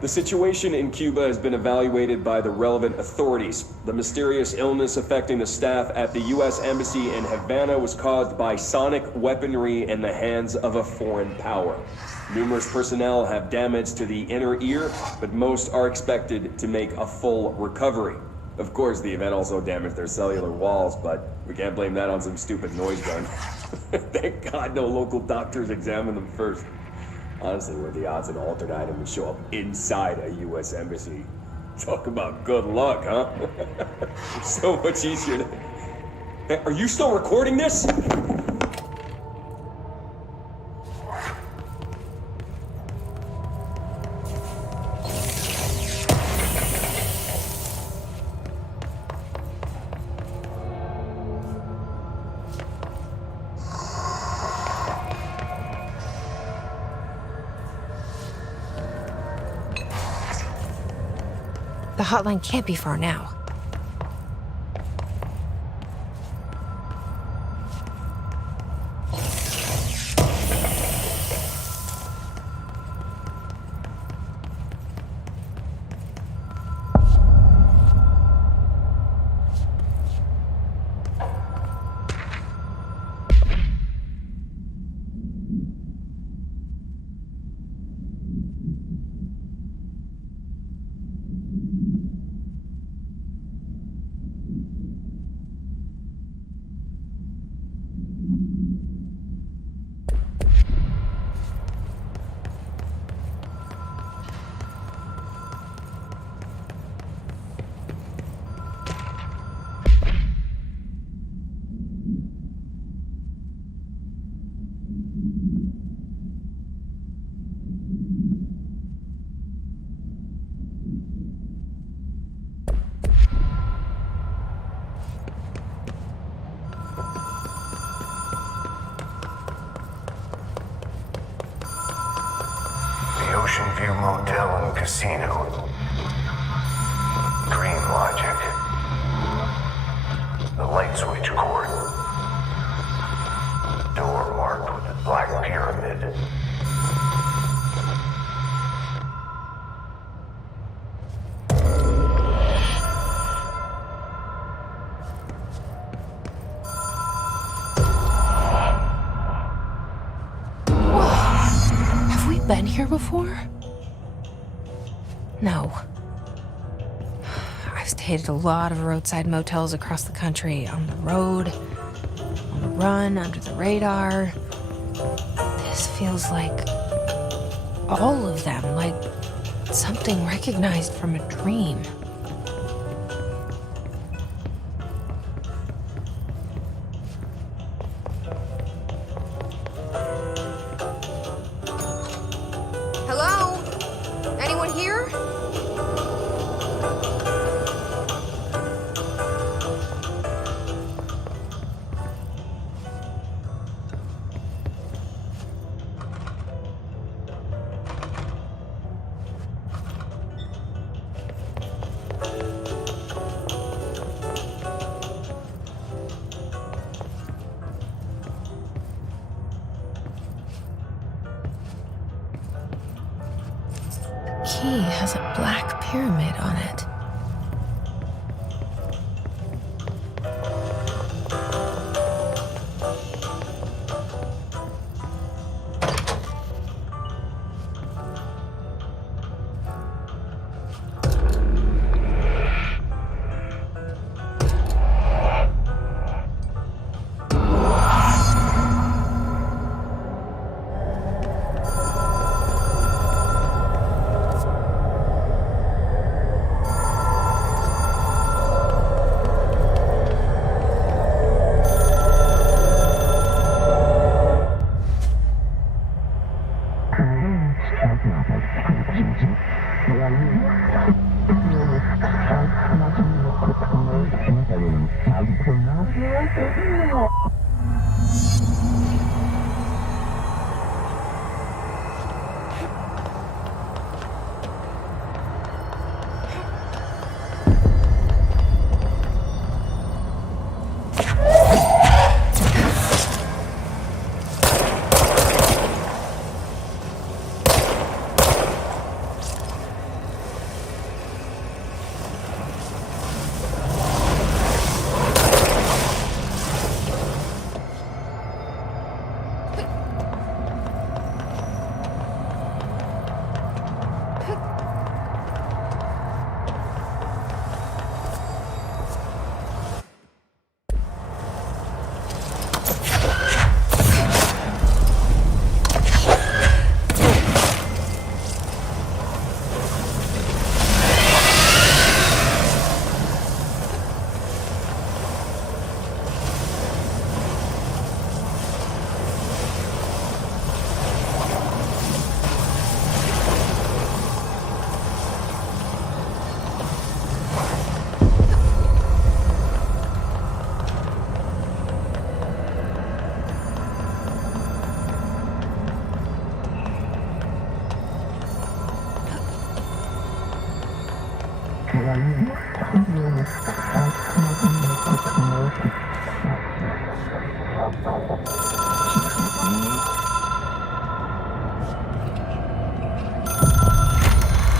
The situation in Cuba has been evaluated by the relevant authorities. The mysterious illness affecting the staff at the U.S. Embassy in Havana was caused by sonic weaponry in the hands of a foreign power. Numerous personnel have damage to the inner ear, but most are expected to make a full recovery. Of course, the event also damaged their cellular walls, but we can't blame that on some stupid noise gun. Thank God no local doctors examined them first. Honestly, what are the odds an altered item would show up inside a U.S. embassy? Talk about good luck, huh? So much easier to... Hey, are you still recording this? The hotline can't be far now. Ocean View Motel and Casino. Dream Logic. The light switch cord. Door marked with a black pyramid. Been here before? No. I've stayed at a lot of roadside motels across the country, on the road, on the run, under the radar. This feels like all of them, like something recognized from a dream. has a black pyramid on it.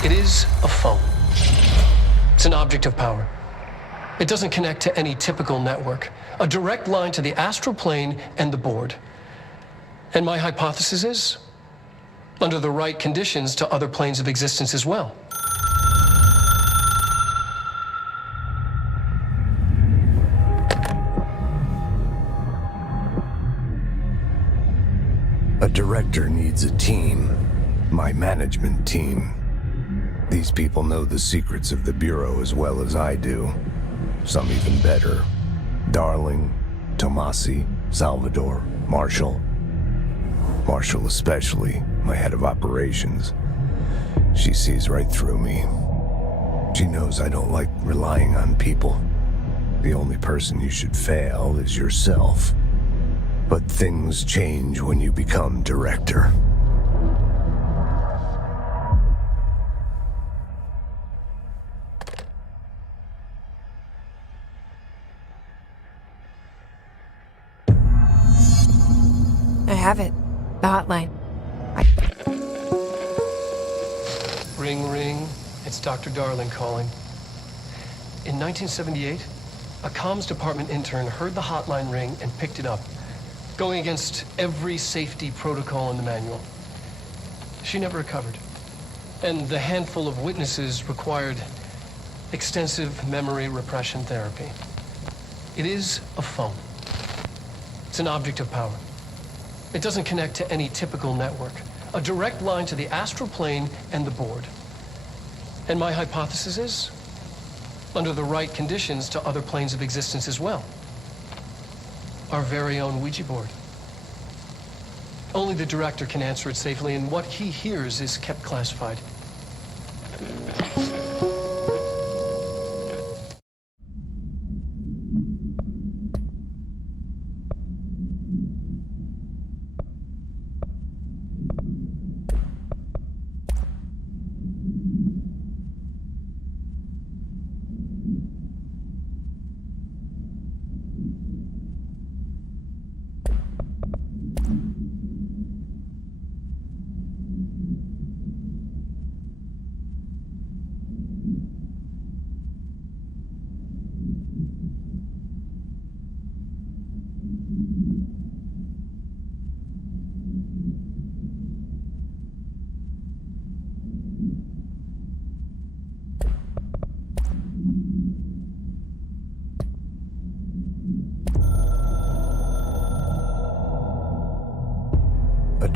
It is a phone. It's an object of power. It doesn't connect to any typical network. A direct line to the astral plane and the board. And my hypothesis is, under the right conditions, to other planes of existence as well. A director needs a team. My management team. These people know the secrets of the Bureau as well as I do. Some even better. Darling, Tomasi, Salvador, Marshall. Marshall especially, my head of operations. She sees right through me. She knows I don't like relying on people. The only person you should fail is yourself. But things change when you become director. I have it. The hotline. Ring, ring. It's Dr. Darling calling. In 1978, a comms department intern heard the hotline ring and picked it up, going against every safety protocol in the manual. She never recovered. And the handful of witnesses required extensive memory repression therapy. It is a phone. It's an object of power. It doesn't connect to any typical network. A direct line to the astral plane and the board. And my hypothesis is, under the right conditions, to other planes of existence as well. Our very own Ouija board. Only the director can answer it safely, and what he hears is kept classified.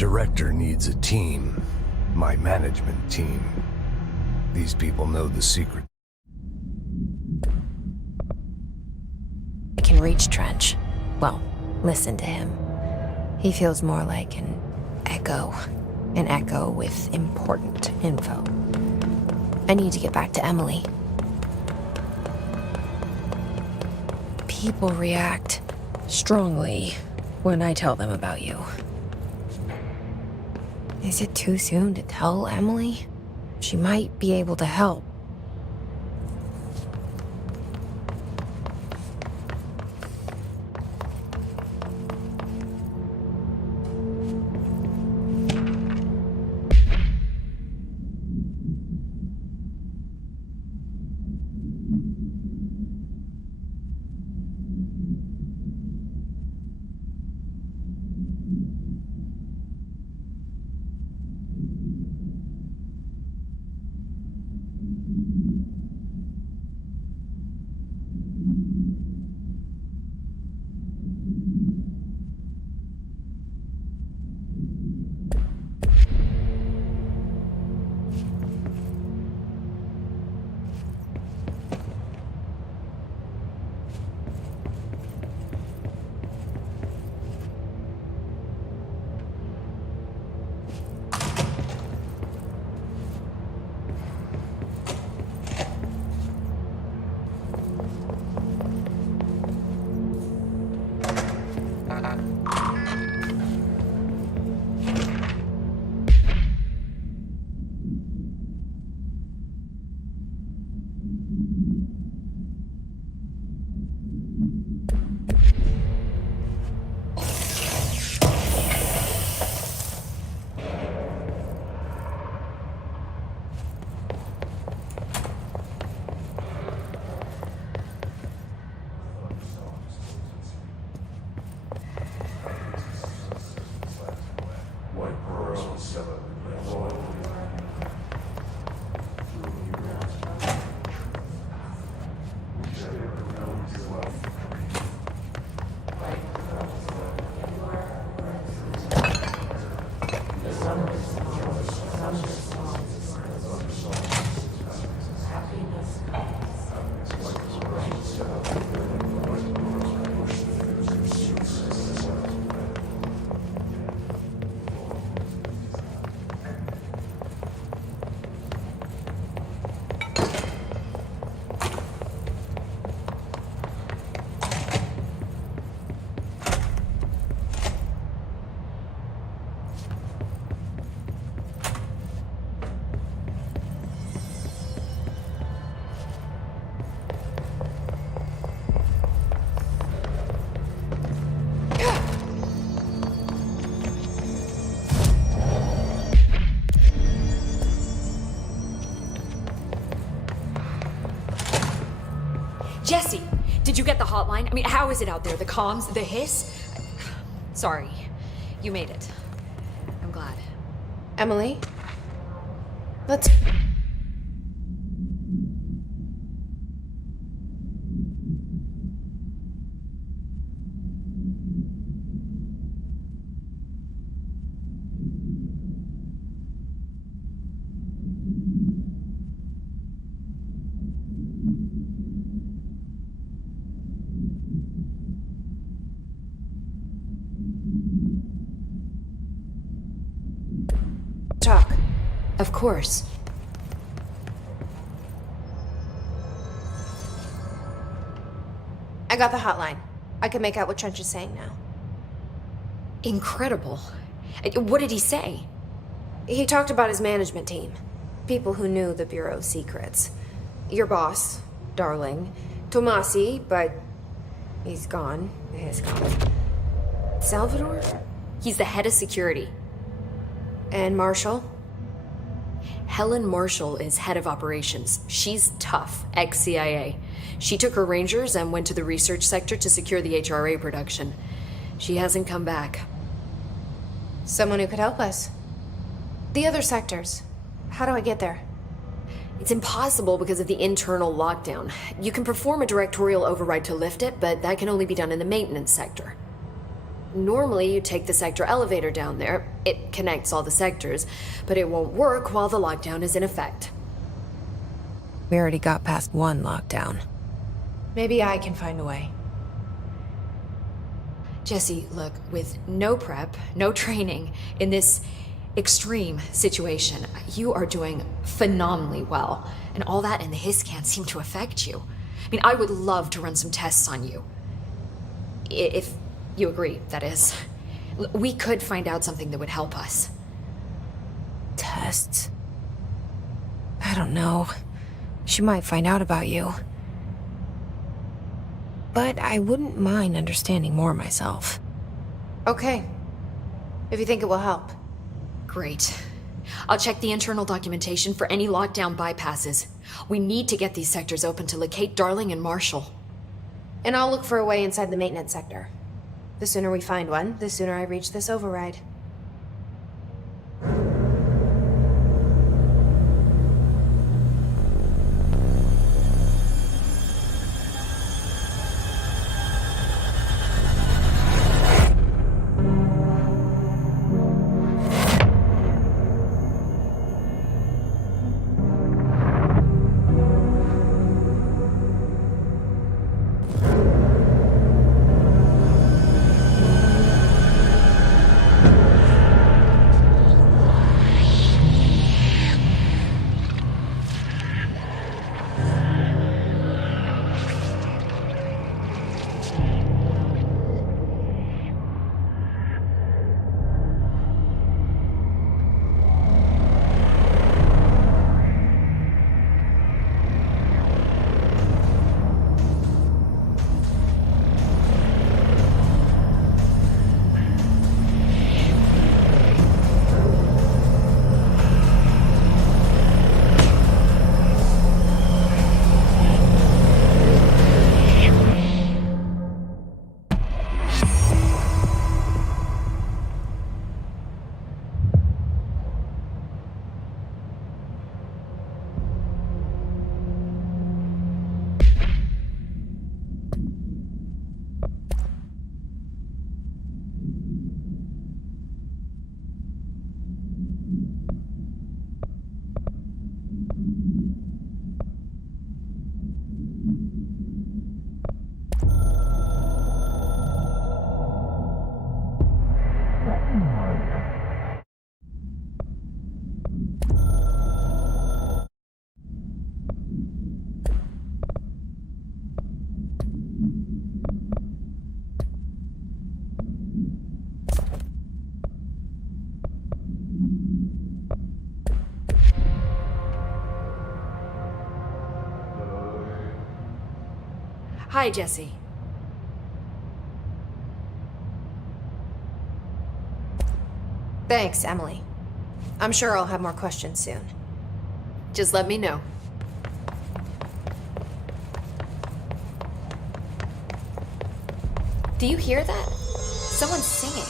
director needs a team. My management team. These people know the secret. I can reach Trench. Well, listen to him. He feels more like an echo. An echo with important info. I need to get back to Emily. People react strongly when I tell them about you. Is it too soon to tell Emily? She might be able to help. Jesse, did you get the hotline? I mean, how is it out there? The comms, the hiss? Sorry, you made it. I'm glad. Emily? Let's... talk. Of course. I got the hotline. I can make out what Trench is saying now. Incredible. What did he say? He talked about his management team. People who knew the Bureau's secrets. Your boss, Darling. Tomasi, but he's gone. He's gone. Salvador? He's the head of security. And Marshall? Helen Marshall is head of operations. She's tough, ex-CIA. She took her Rangers and went to the research sector to secure the HRA production. She hasn't come back. Someone who could help us. The other sectors. How do I get there? It's impossible because of the internal lockdown. You can perform a directorial override to lift it, but that can only be done in the maintenance sector. Normally, you take the sector elevator down there. It connects all the sectors, but it won't work while the lockdown is in effect. We already got past one lockdown. Maybe I can find a way. Jesse, look, with no prep, no training, in this extreme situation, you are doing phenomenally well. And all that and the hiss can't seem to affect you. I mean, I would love to run some tests on you. If you agree, that is. We could find out something that would help us. Tests? I don't know. She might find out about you. But I wouldn't mind understanding more myself. Okay. If you think it will help. Great. I'll check the internal documentation for any lockdown bypasses. We need to get these sectors open to locate Darling and Marshall. And I'll look for a way inside the maintenance sector. The sooner we find one, the sooner I reach this override. Hi, Jesse. Thanks, Emily. I'm sure I'll have more questions soon. Just let me know. Do you hear that? Someone's singing.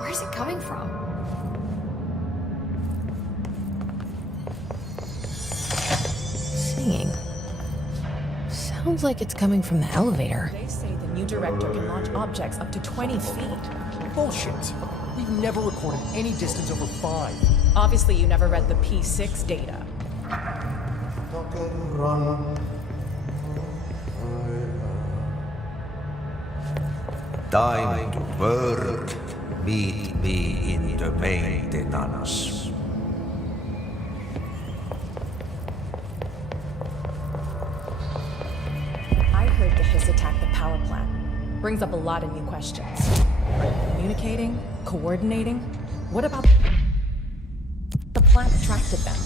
Where's it coming from? Singing. Sounds like it's coming from the elevator. They say the new director can launch objects up to 20 feet. Bullshit. We've never recorded any distance over 5. Obviously, you never read the P6 data. Time to work. Meet me in the maintenance. I heard the Hiss attacked the power plant. Brings up a lot of new questions. Communicating? Coordinating? What about the plant attracted them?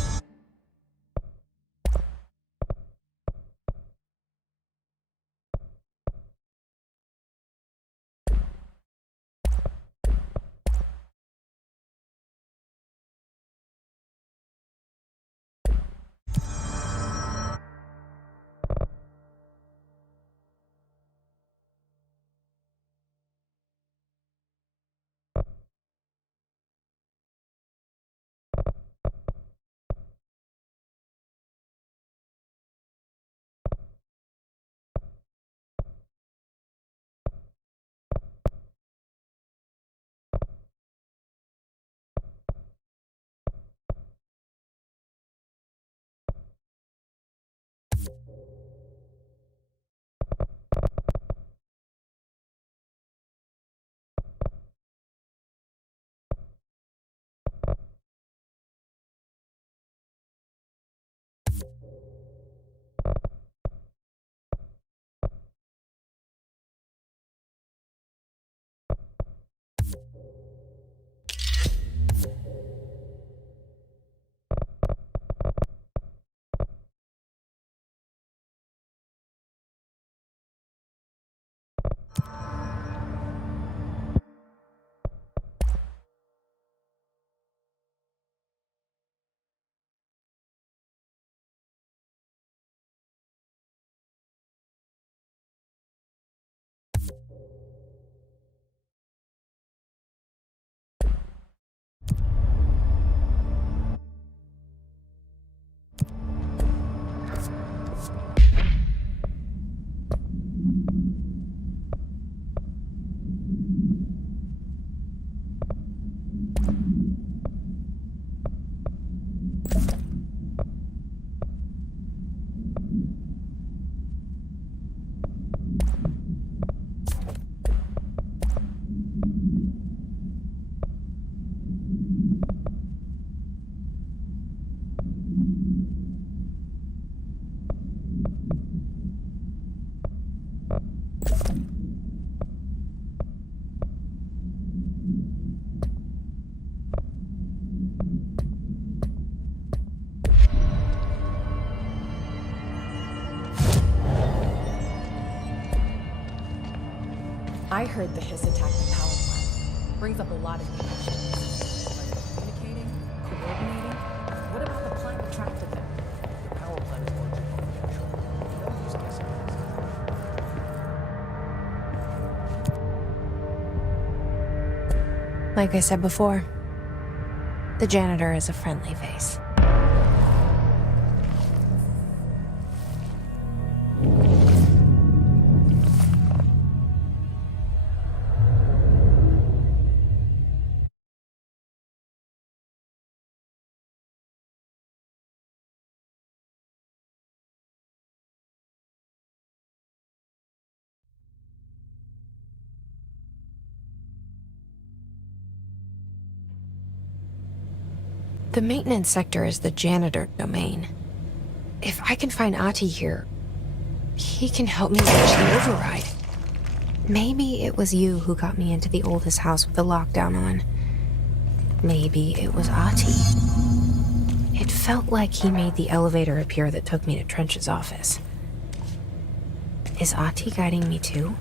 I heard the Hiss attacked the power plant. Brings up a lot of new questions. Like communicating, coordinating. What about the plant that attracted them? The power plant is largely confidential. No use guessing. Like I said before, the janitor is a friendly face. The maintenance sector is the janitor domain. If I can find Ahti here, he can help me reach the override. Maybe it was you who got me into the oldest house with the lockdown on. Maybe it was Ahti. It felt like he made the elevator appear that took me to Trench's office. Is Ahti guiding me too?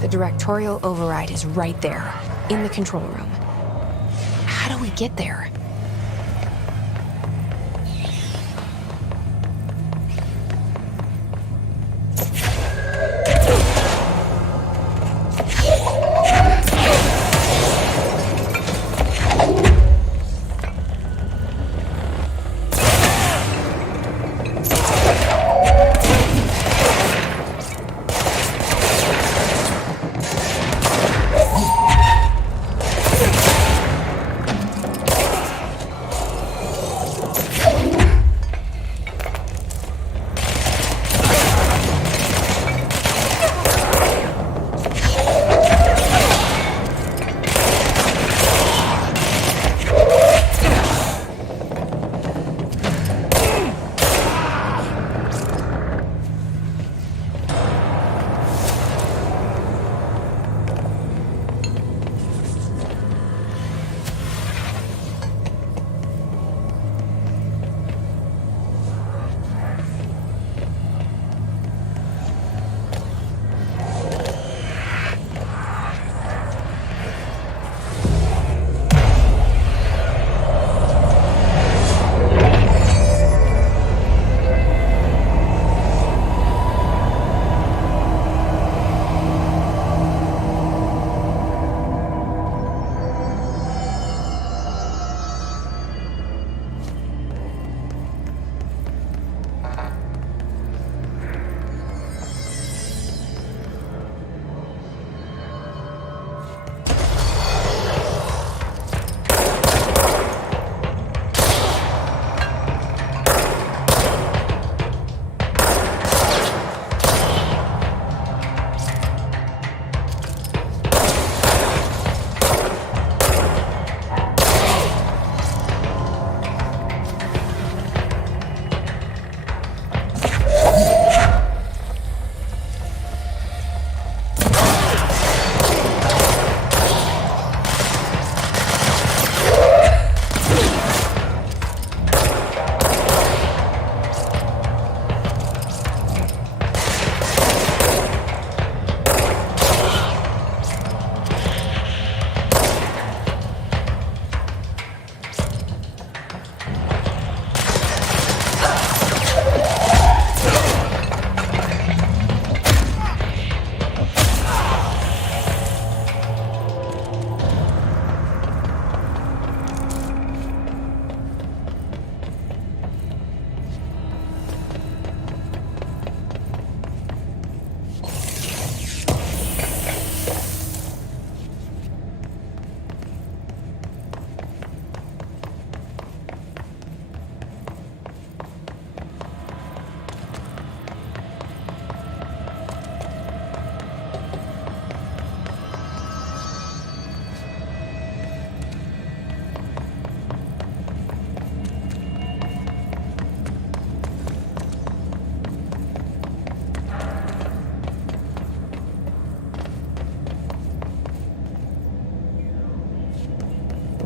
The directorial override is right there, in the control room. How do we get there?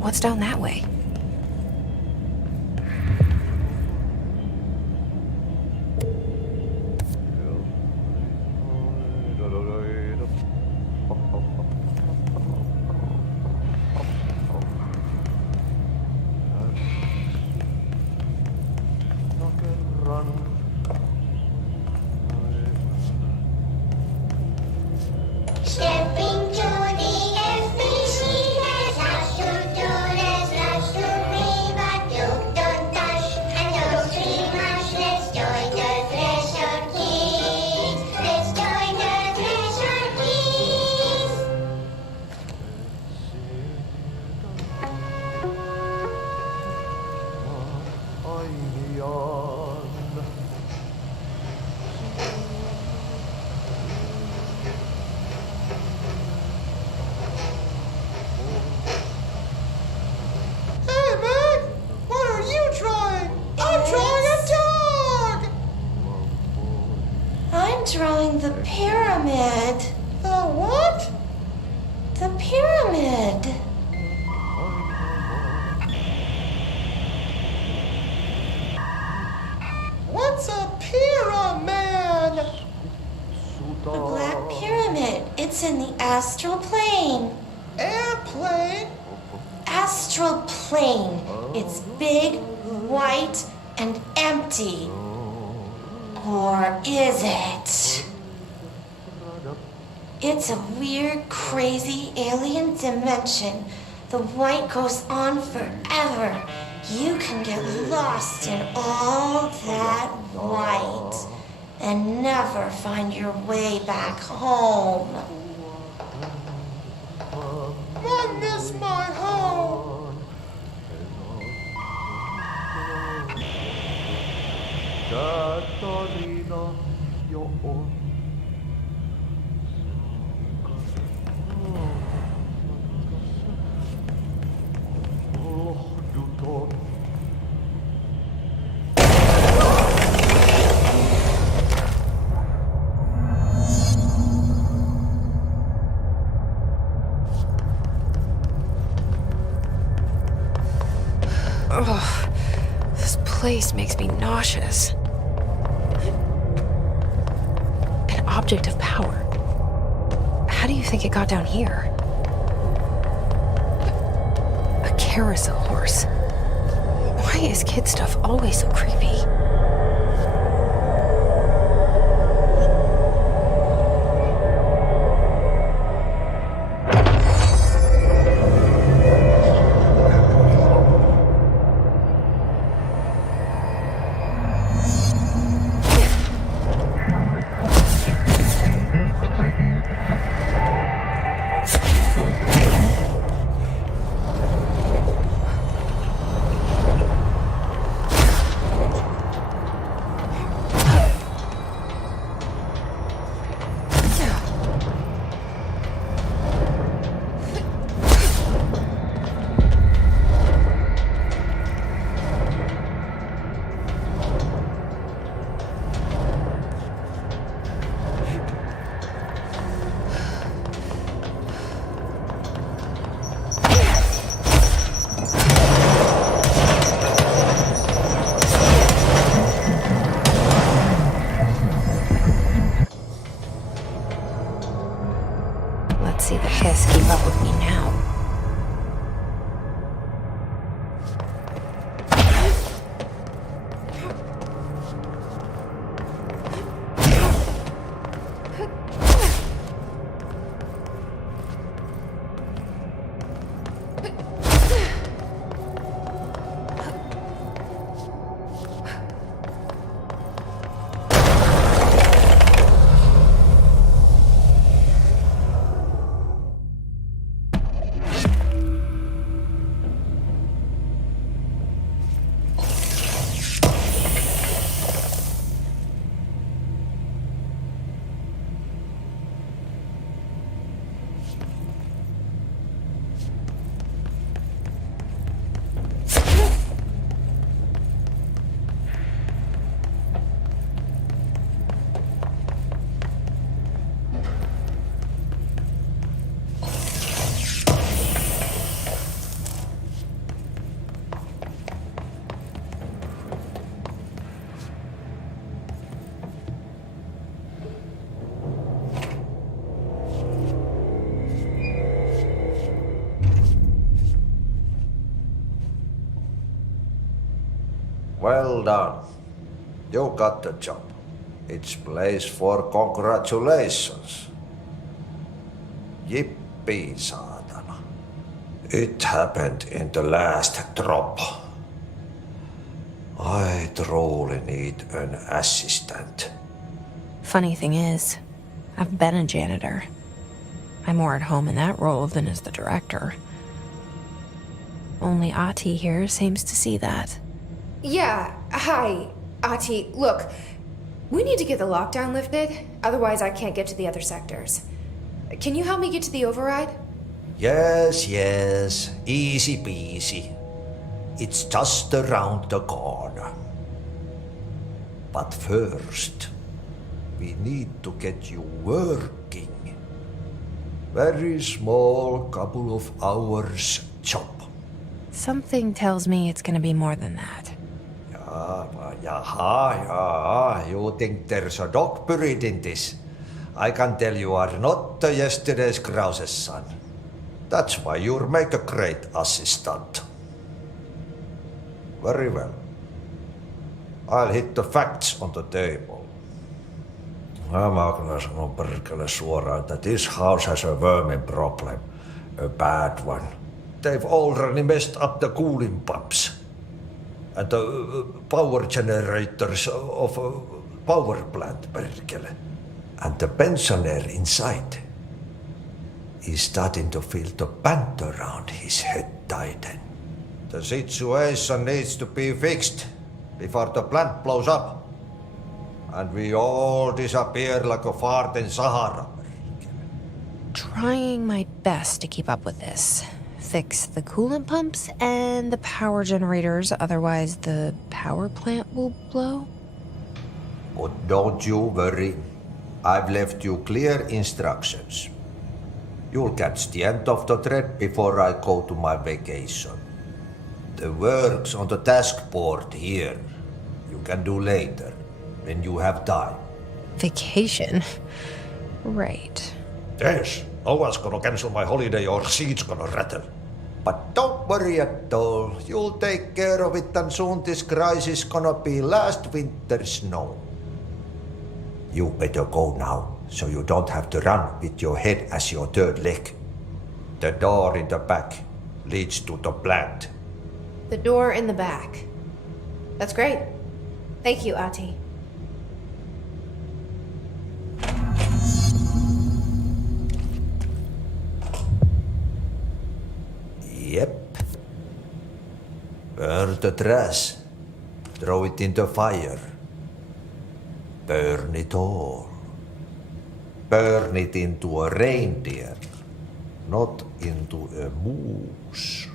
What's down that way? Stepping to the FBC, there's lots to do, there's lots to be, but you don't touch, and don't dream much. Let's join the Treasure Keys. Let's join the Treasure Keys. Hey, Meg! What are you drawing? I'm drawing a dog! I'm drawing the pyramid. The what? The pyramid. What's a pyramid? The Black Pyramid. It's in the astral plane. Airplane? Astral plane. It's big, white, and empty. Or is it? It's a weird, crazy alien dimension. The white goes on forever. You can get lost in all that white and never find your way back home. I miss my home. Ugh, this place makes me nauseous. An object of power. How do you think it got down here? A carousel horse. Why is kid stuff always so creepy? Let's see the Hiss keep up with me now. Well done. You got the job. It's place for congratulations. Yippee, saatana. It happened in the last drop. I truly need an assistant. Funny thing is, I've been a janitor. I'm more at home in that role than as the director. Only Ahti here seems to see that. Yeah, hi, Ahti. Look, we need to get the lockdown lifted, otherwise I can't get to the other sectors. Can you help me get to the override? Yes, easy peasy. It's just around the corner. But first, we need to get you working. Very small, couple of hours job. Something tells me it's gonna be more than that. You think there's a dog buried in this? I can tell you are not yesterday's Krause's son. That's why you make a great assistant. Very well. I'll hit the facts on the table. Mä kyllä sanon perkele suoraan, että this house has a vermin problem. A bad one. They've already messed up the cooling pumps. And the power generators of a power plant, perkele. And the pensioner inside is starting to feel the band around his head tighten. The situation needs to be fixed before the plant blows up. And we all disappear like a fart in Sahara. Trying my best to keep up with this. Fix the coolant pumps and the power generators, otherwise the power plant will blow. But don't you worry. I've left you clear instructions. You'll catch the end of the thread before I go to my vacation. The work's on the task board here. You can do later, when you have time. Vacation? Right. Yes, no one's gonna cancel my holiday or seat's gonna rattle. But don't worry at all. You'll take care of it and soon this crisis gonna be last winter's snow. You better go now, so you don't have to run with your head as your third leg. The door in the back leads to the plant. The door in the back. That's great. Thank you, Ahti. Yep. Burn the trash. Throw it in the fire. Burn it all. Burn it into a reindeer, not into a moose.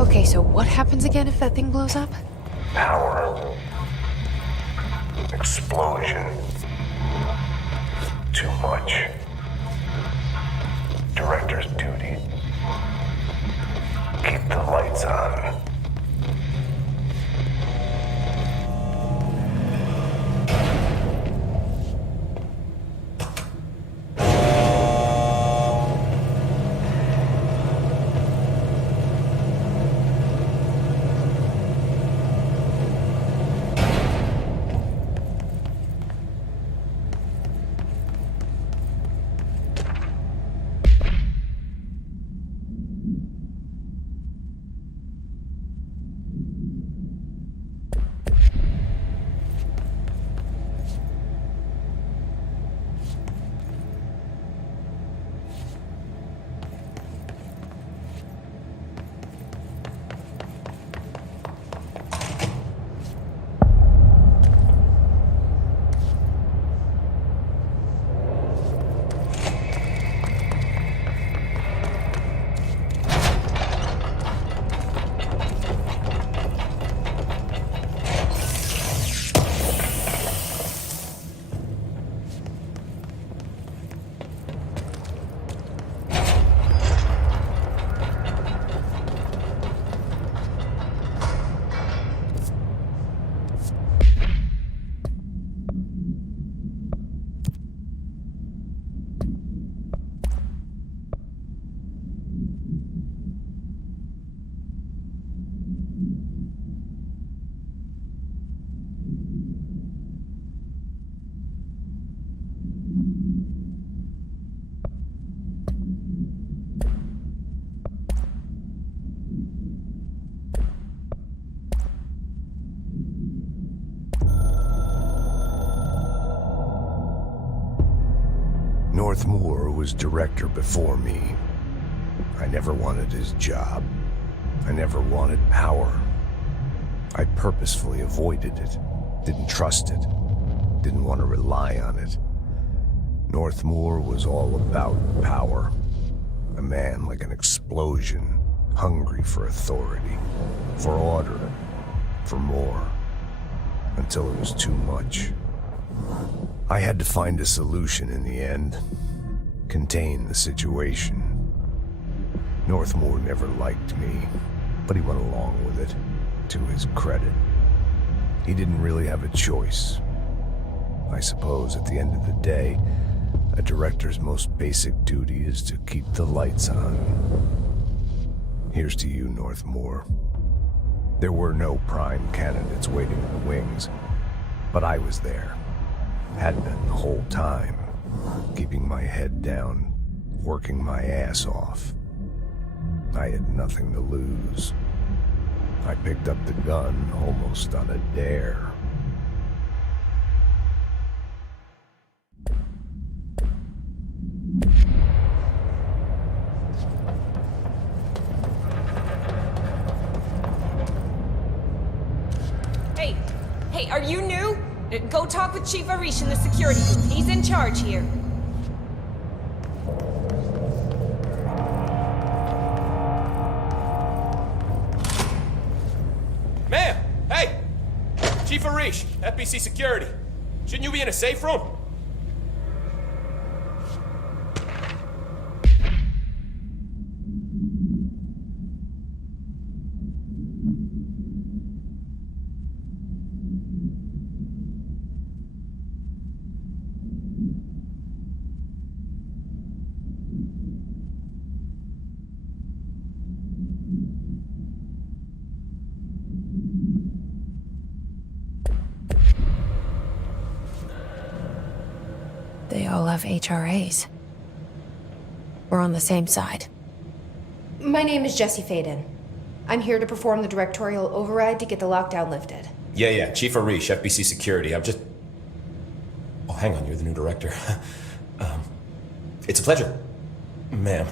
Okay, so what happens again if that thing blows up? Power. Explosion. Too much. Director's duty. Keep the lights on. Northmoor was director before me. I never wanted his job. I never wanted power. I purposefully avoided it, didn't trust it, didn't want to rely on it. Northmoor was all about power. A man like an explosion, hungry for authority, for order, for more, until it was too much. I had to find a solution in the end, contain the situation. Northmoor never liked me, but he went along with it, to his credit. He didn't really have a choice. I suppose at the end of the day, a director's most basic duty is to keep the lights on. Here's to you, Northmoor. There were no prime candidates waiting in the wings, but I was there. Had been the whole time, keeping my head down, working my ass off. I had nothing to lose. I picked up the gun almost on a dare. Hey, are you new? Go talk with Chief Arish in the security booth. He's in charge here. Ma'am! Hey! Chief Arish, FBC Security. Shouldn't you be in a safe room? They all have HRAs. We're on the same side. My name is Jesse Faden. I'm here to perform the directorial override to get the lockdown lifted. Yeah, Chief Arish, FBC Security. I'm just... Oh, hang on, you're the new director. It's a pleasure, ma'am.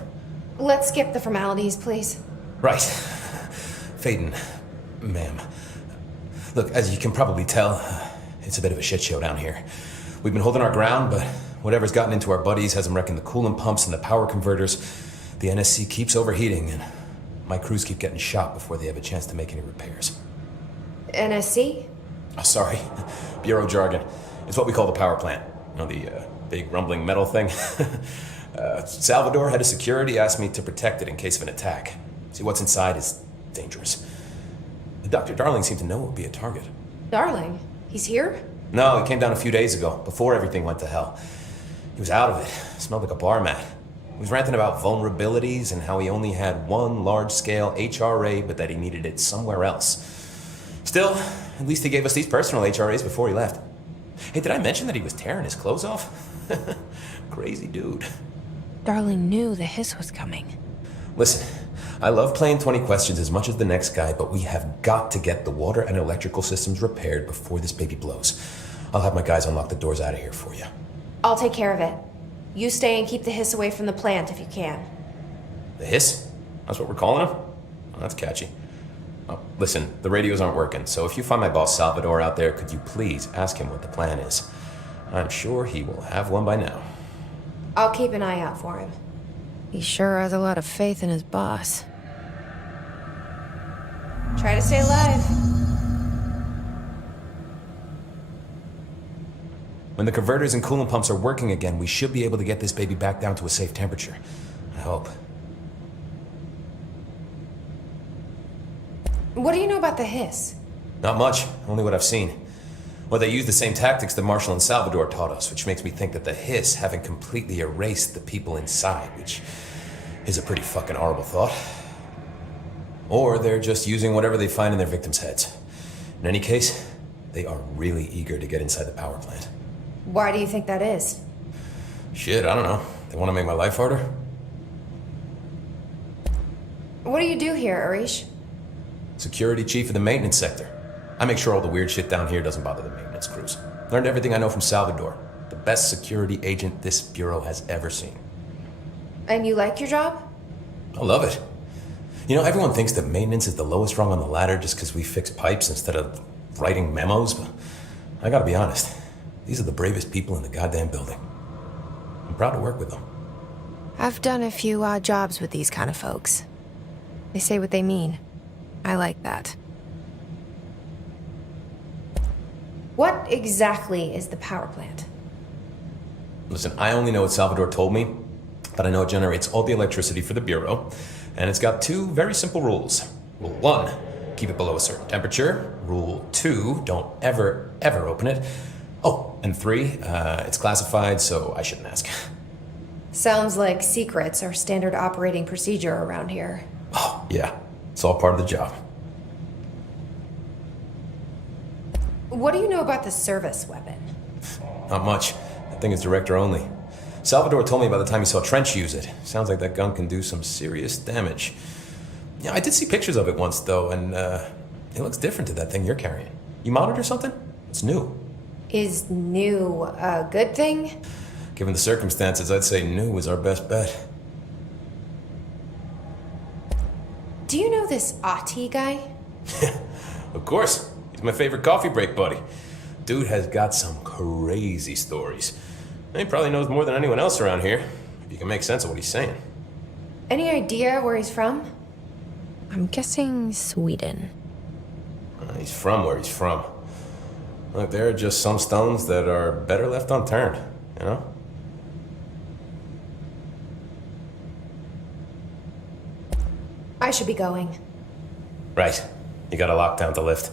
Let's skip the formalities, please. Right. Faden, ma'am. Look, as you can probably tell, it's a bit of a shit show down here. We've been holding our ground, but whatever's gotten into our buddies has them wrecking the coolant pumps and the power converters. The NSC keeps overheating, and my crews keep getting shot before they have a chance to make any repairs. NSC? Oh, sorry. Bureau jargon. It's what we call the power plant. You know, the big rumbling metal thing? Salvador, head of security, asked me to protect it in case of an attack. See, what's inside is dangerous. Dr. Darling seemed to know it would be a target. Darling? He's here? No, he came down a few days ago, before everything went to hell. He was out of it. Smelled like a bar mat. He was ranting about vulnerabilities and how he only had one large-scale HRA, but that he needed it somewhere else. Still, at least he gave us these personal HRAs before he left. Hey, did I mention that he was tearing his clothes off? Crazy dude. Darling knew the hiss was coming. Listen, I love playing 20 questions as much as the next guy, but we have got to get the water and electrical systems repaired before this baby blows. I'll have my guys unlock the doors out of here for you. I'll take care of it. You stay and keep the hiss away from the plant if you can. The hiss? That's what we're calling him? Oh, that's catchy. Oh, listen, the radios aren't working, so if you find my boss Salvador out there, could you please ask him what the plan is? I'm sure he will have one by now. I'll keep an eye out for him. He sure has a lot of faith in his boss. Try to stay alive. When the converters and coolant pumps are working again, we should be able to get this baby back down to a safe temperature. I hope. What do you know about the hiss? Not much, only what I've seen. Well, they use the same tactics that Marshall and Salvador taught us, which makes me think that the hiss haven't completely erased the people inside, which is a pretty fucking horrible thought. Or they're just using whatever they find in their victims' heads. In any case, they are really eager to get inside the power plant. Why do you think that is? Shit, I don't know. They want to make my life harder? What do you do here, Arish? Security chief of the maintenance sector. I make sure all the weird shit down here doesn't bother the maintenance crews. Learned everything I know from Salvador. The best security agent this bureau has ever seen. And you like your job? I love it. You know, everyone thinks that maintenance is the lowest rung on the ladder just because we fix pipes instead of writing memos, but I gotta be honest. These are the bravest people in the goddamn building. I'm proud to work with them. I've done a few odd jobs with these kind of folks. They say what they mean. I like that. What exactly is the power plant? Listen, I only know what Salvador told me, but I know it generates all the electricity for the Bureau, and it's got two very simple rules. Rule 1, keep it below a certain temperature. Rule 2, don't ever open it. Oh, and 3, it's classified, so I shouldn't ask. Sounds like secrets are standard operating procedure around here. Oh, yeah. It's all part of the job. What do you know about the service weapon? Not much. That thing is director only. Salvador told me by the time he saw Trench use it. Sounds like that gun can do some serious damage. Yeah, I did see pictures of it once, though, and it looks different to that thing you're carrying. You modded or something? It's new. Is new a good thing? Given the circumstances, I'd say new is our best bet. Do you know this Ahti guy? Of course. He's my favorite coffee break buddy. Dude has got some crazy stories. He probably knows more than anyone else around here, if you can make sense of what he's saying. Any idea where he's from? I'm guessing Sweden. He's from where he's from. Look, there are just some stones that are better left unturned, you know? I should be going. Right. You gotta lock down the lift.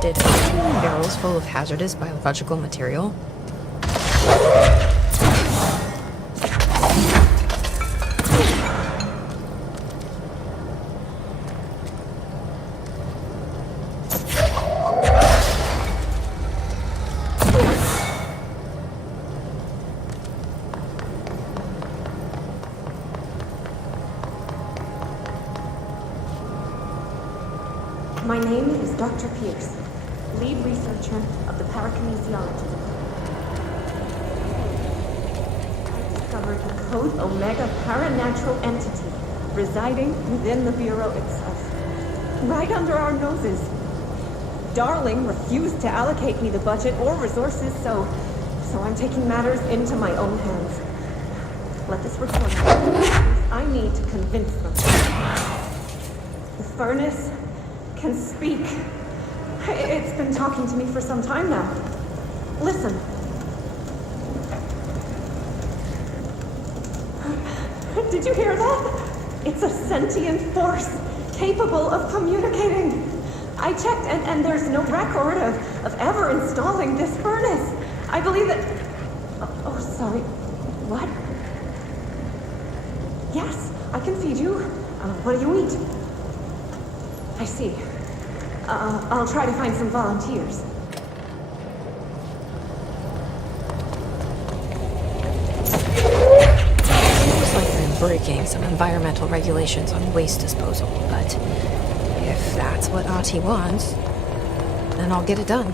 did barrels full of hazardous biological material. My name is Dr. Pierce, lead researcher of the parakinesiology department. I discovered a Code Omega paranatural entity residing within the Bureau itself, right under our noses. Darling refused to allocate me the budget or resources, so I'm taking matters into my own hands. Let this report I need to convince them. The furnace can speak. It's been talking to me for some time now. Listen. Did you hear that? It's a sentient force capable of communicating. I checked and there's no record of ever installing this furnace. I believe that... Oh, sorry. What? Yes, I can feed you. What do you eat? I see. I'll try to find some volunteers. Looks like I'm breaking some environmental regulations on waste disposal, but if that's what Ahti wants, then I'll get it done.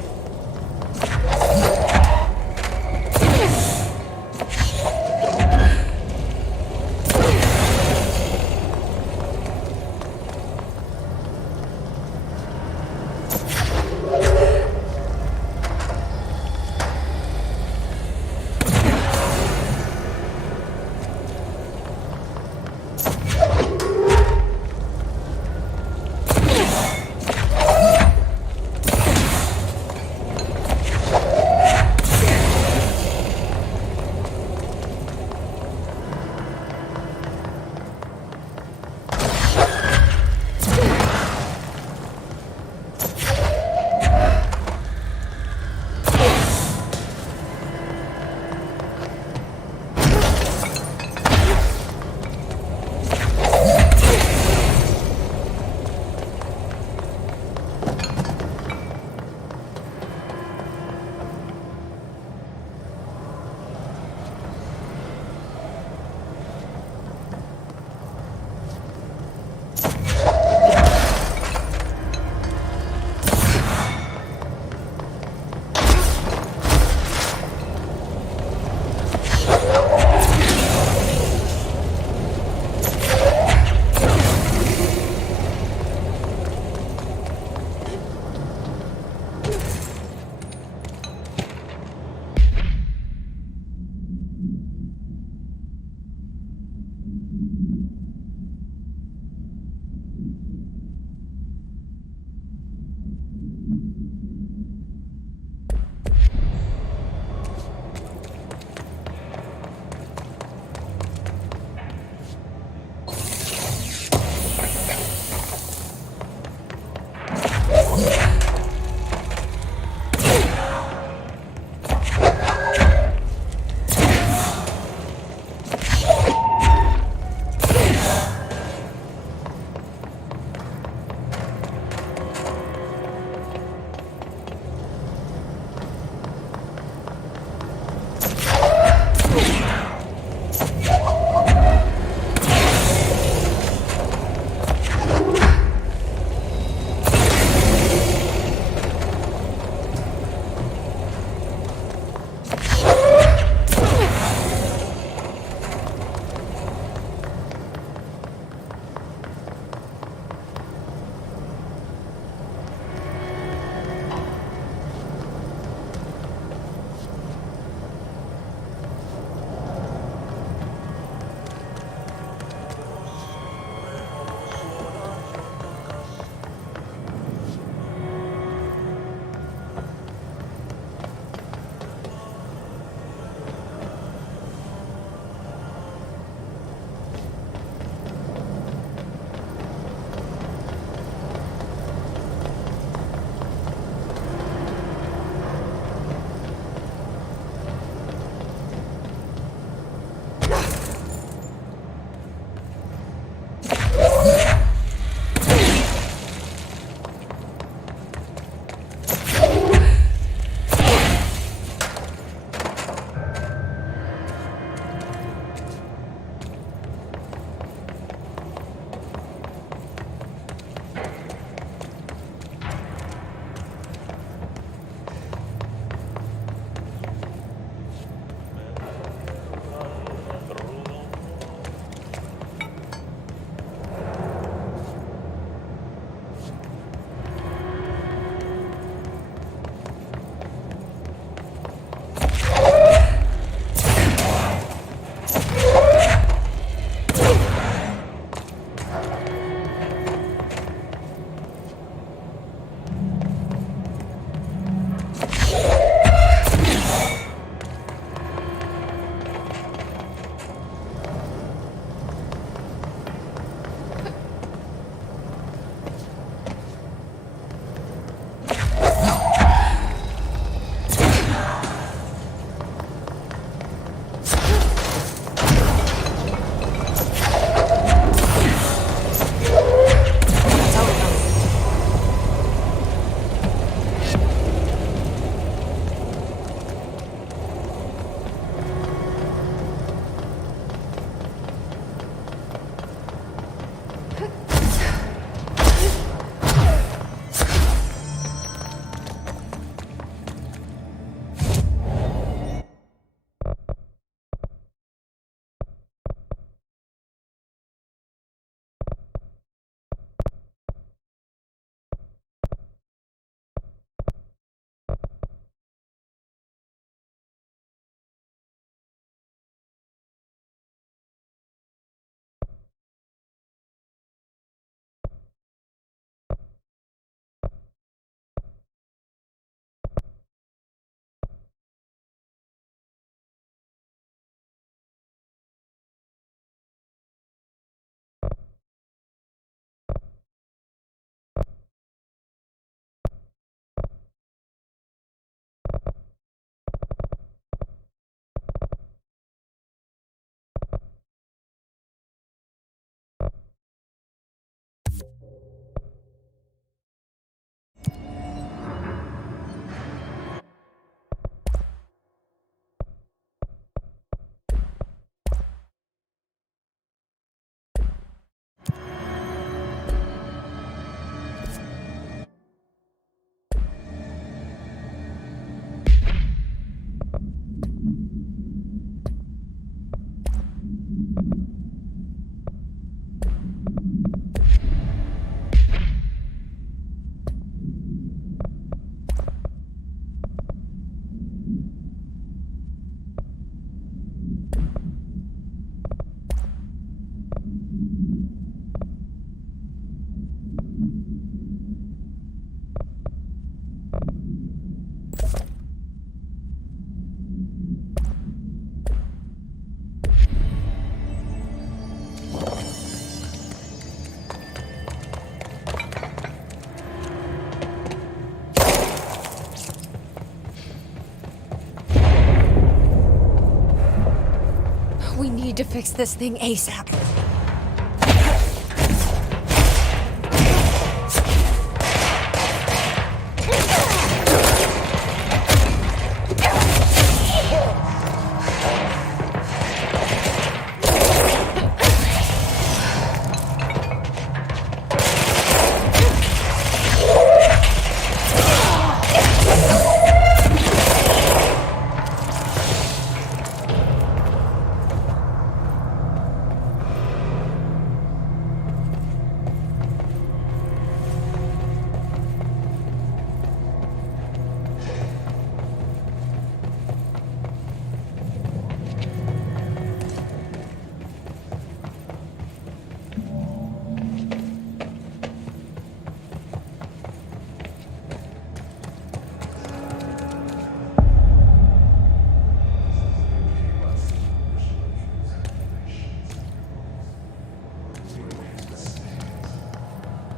need to fix this thing ASAP.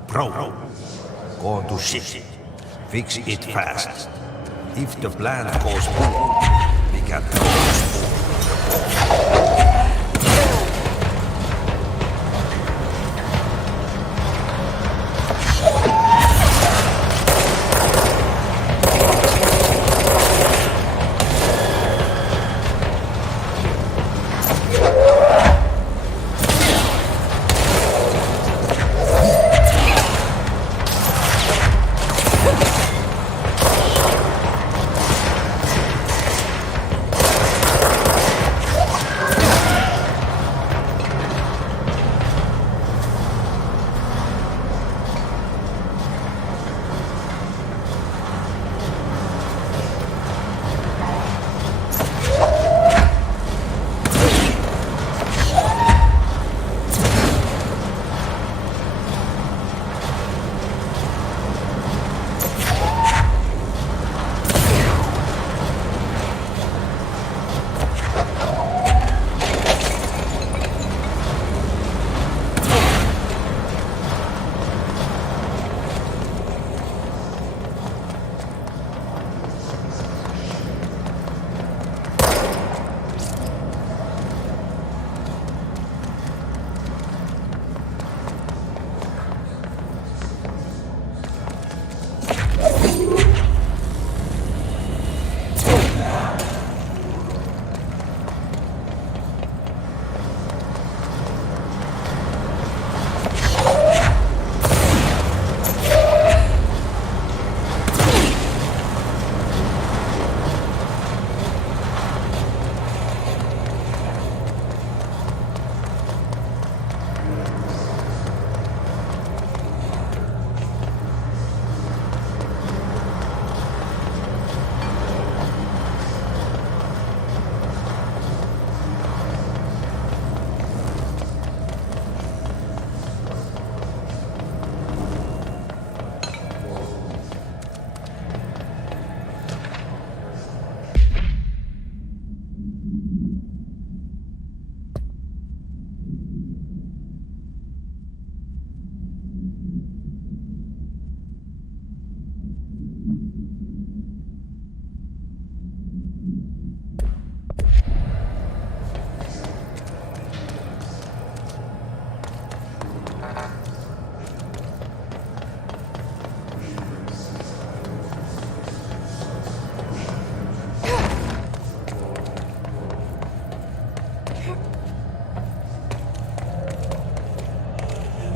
Bro, go to shit. Fix it fast. If the plant goes boom, we can throw the bomb.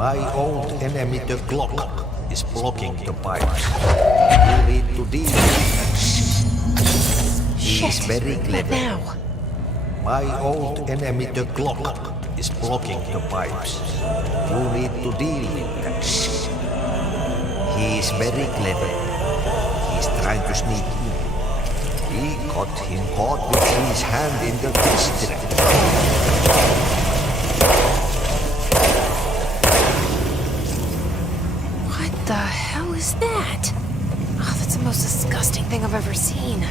My old enemy, the clock, is blocking the pipes. You need to deal with that shit. He is very clever. Now. My old enemy, the clock, is blocking the pipes. You need to deal with that shit. He is very clever. He's trying to sneak in. We got him caught with his hand in the district. What the hell is that? Oh, that's the most disgusting thing I've ever seen.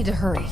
need to hurry.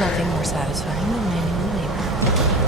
Nothing more satisfying than manual labor.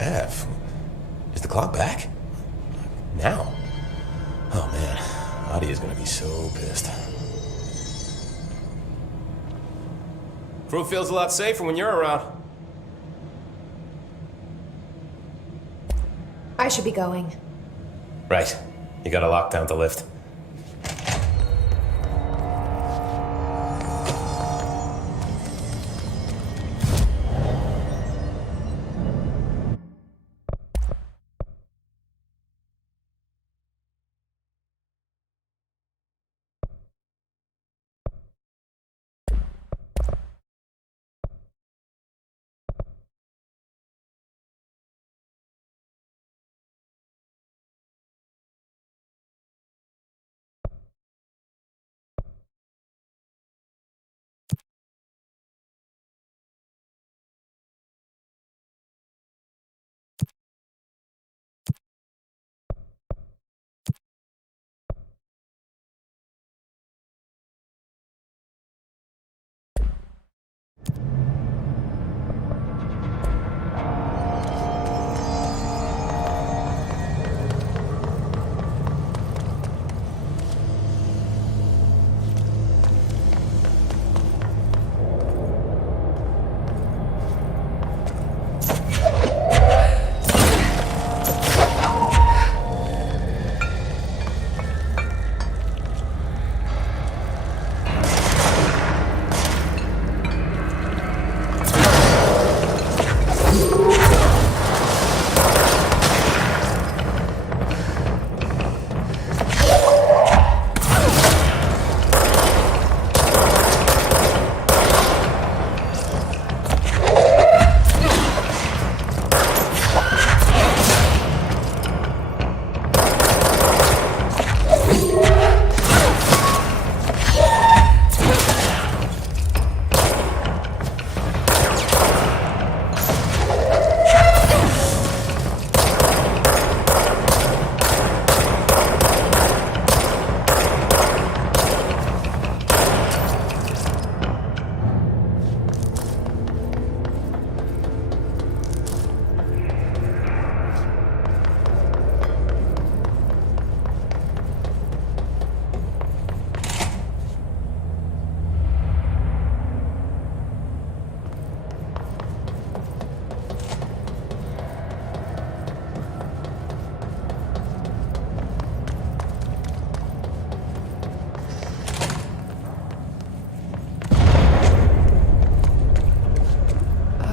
F. Is the clock back? Now? Oh man, Adi is gonna be so pissed. Crew feels a lot safer when you're around. I should be going. Right. You gotta lock down the lift.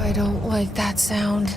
I don't like that sound.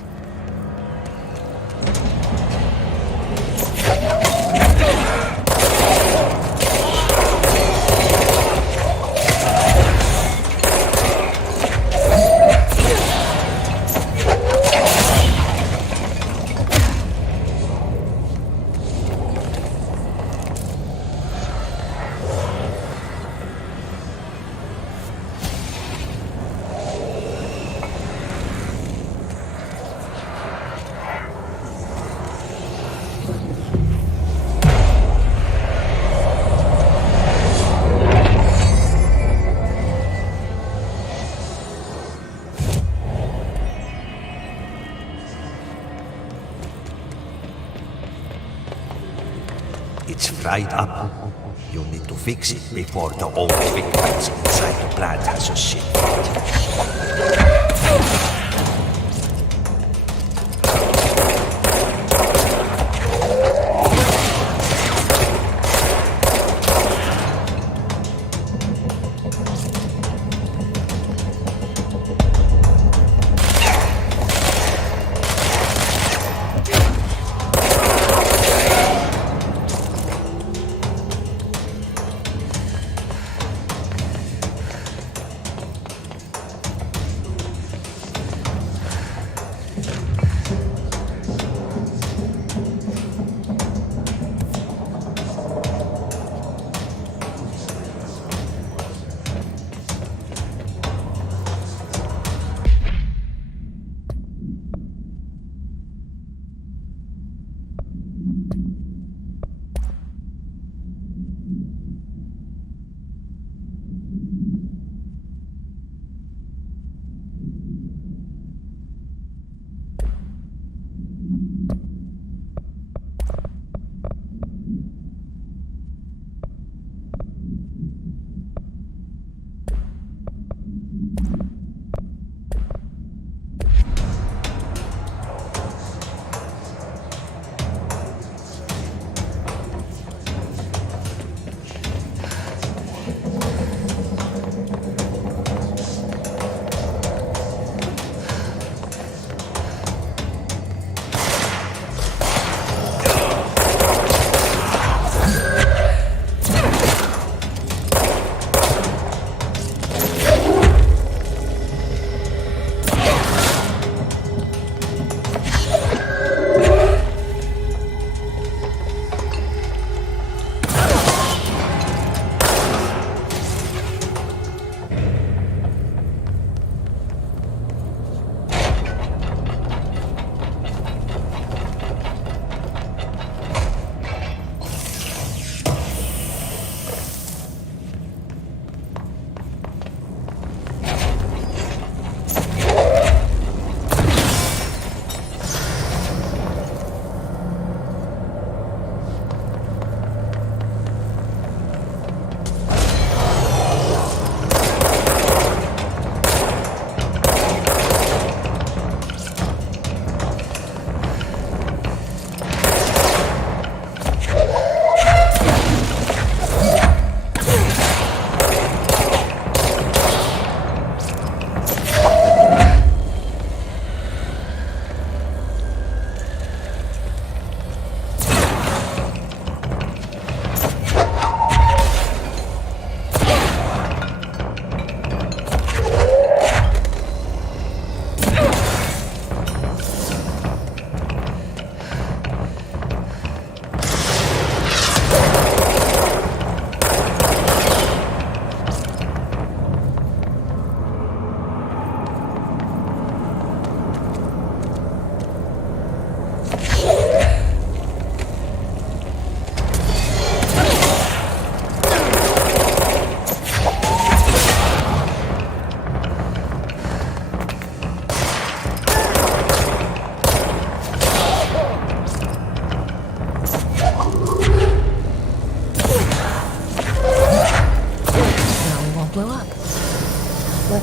It's fried up. You need to fix it before the old victims inside the plant has a shit.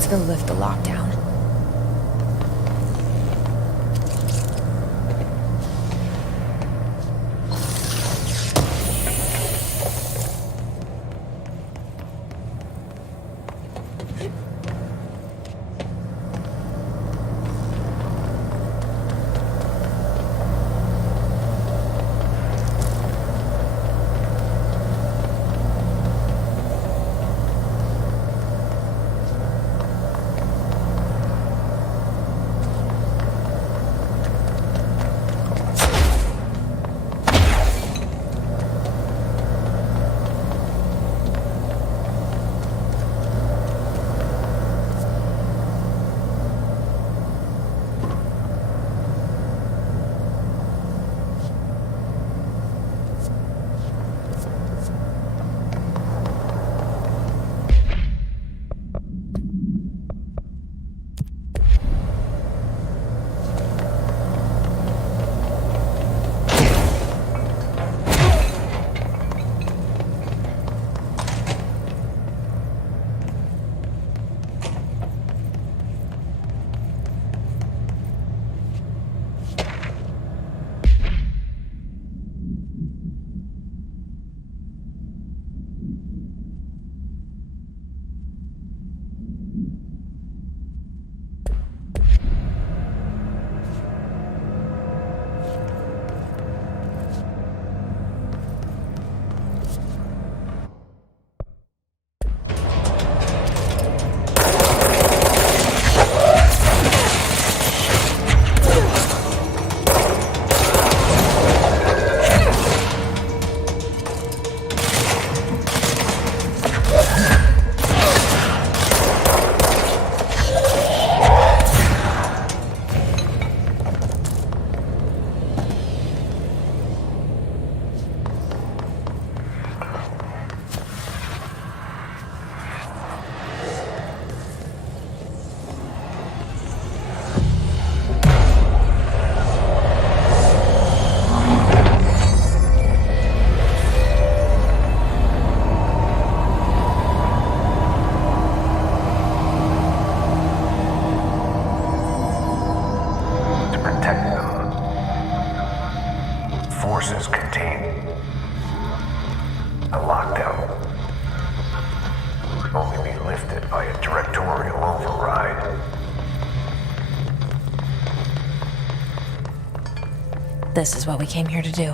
Let's go lift the lockdown. Forces contained. A lockdown could only be lifted by a directorial override. This is what we came here to do.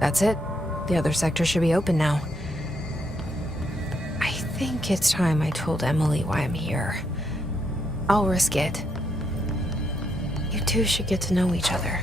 That's it. The other sector should be open now. I think it's time I told Emily why I'm here. I'll risk it. You two should get to know each other.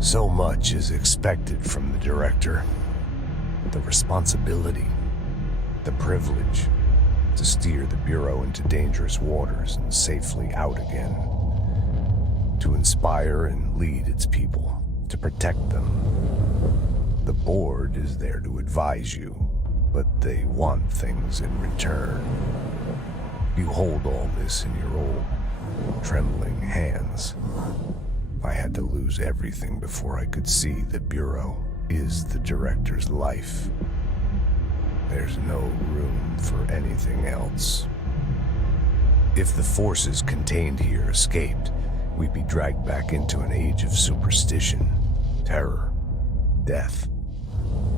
So much is expected from the director. The responsibility, the privilege to steer the Bureau into dangerous waters and safely out again. To inspire and lead its people, to protect them. The board is there to advise you, but they want things in return. You hold all this in your old, trembling hands. I had to lose everything before I could see the Bureau is the director's life. There's no room for anything else. If the forces contained here escaped, we'd be dragged back into an age of superstition, terror, death.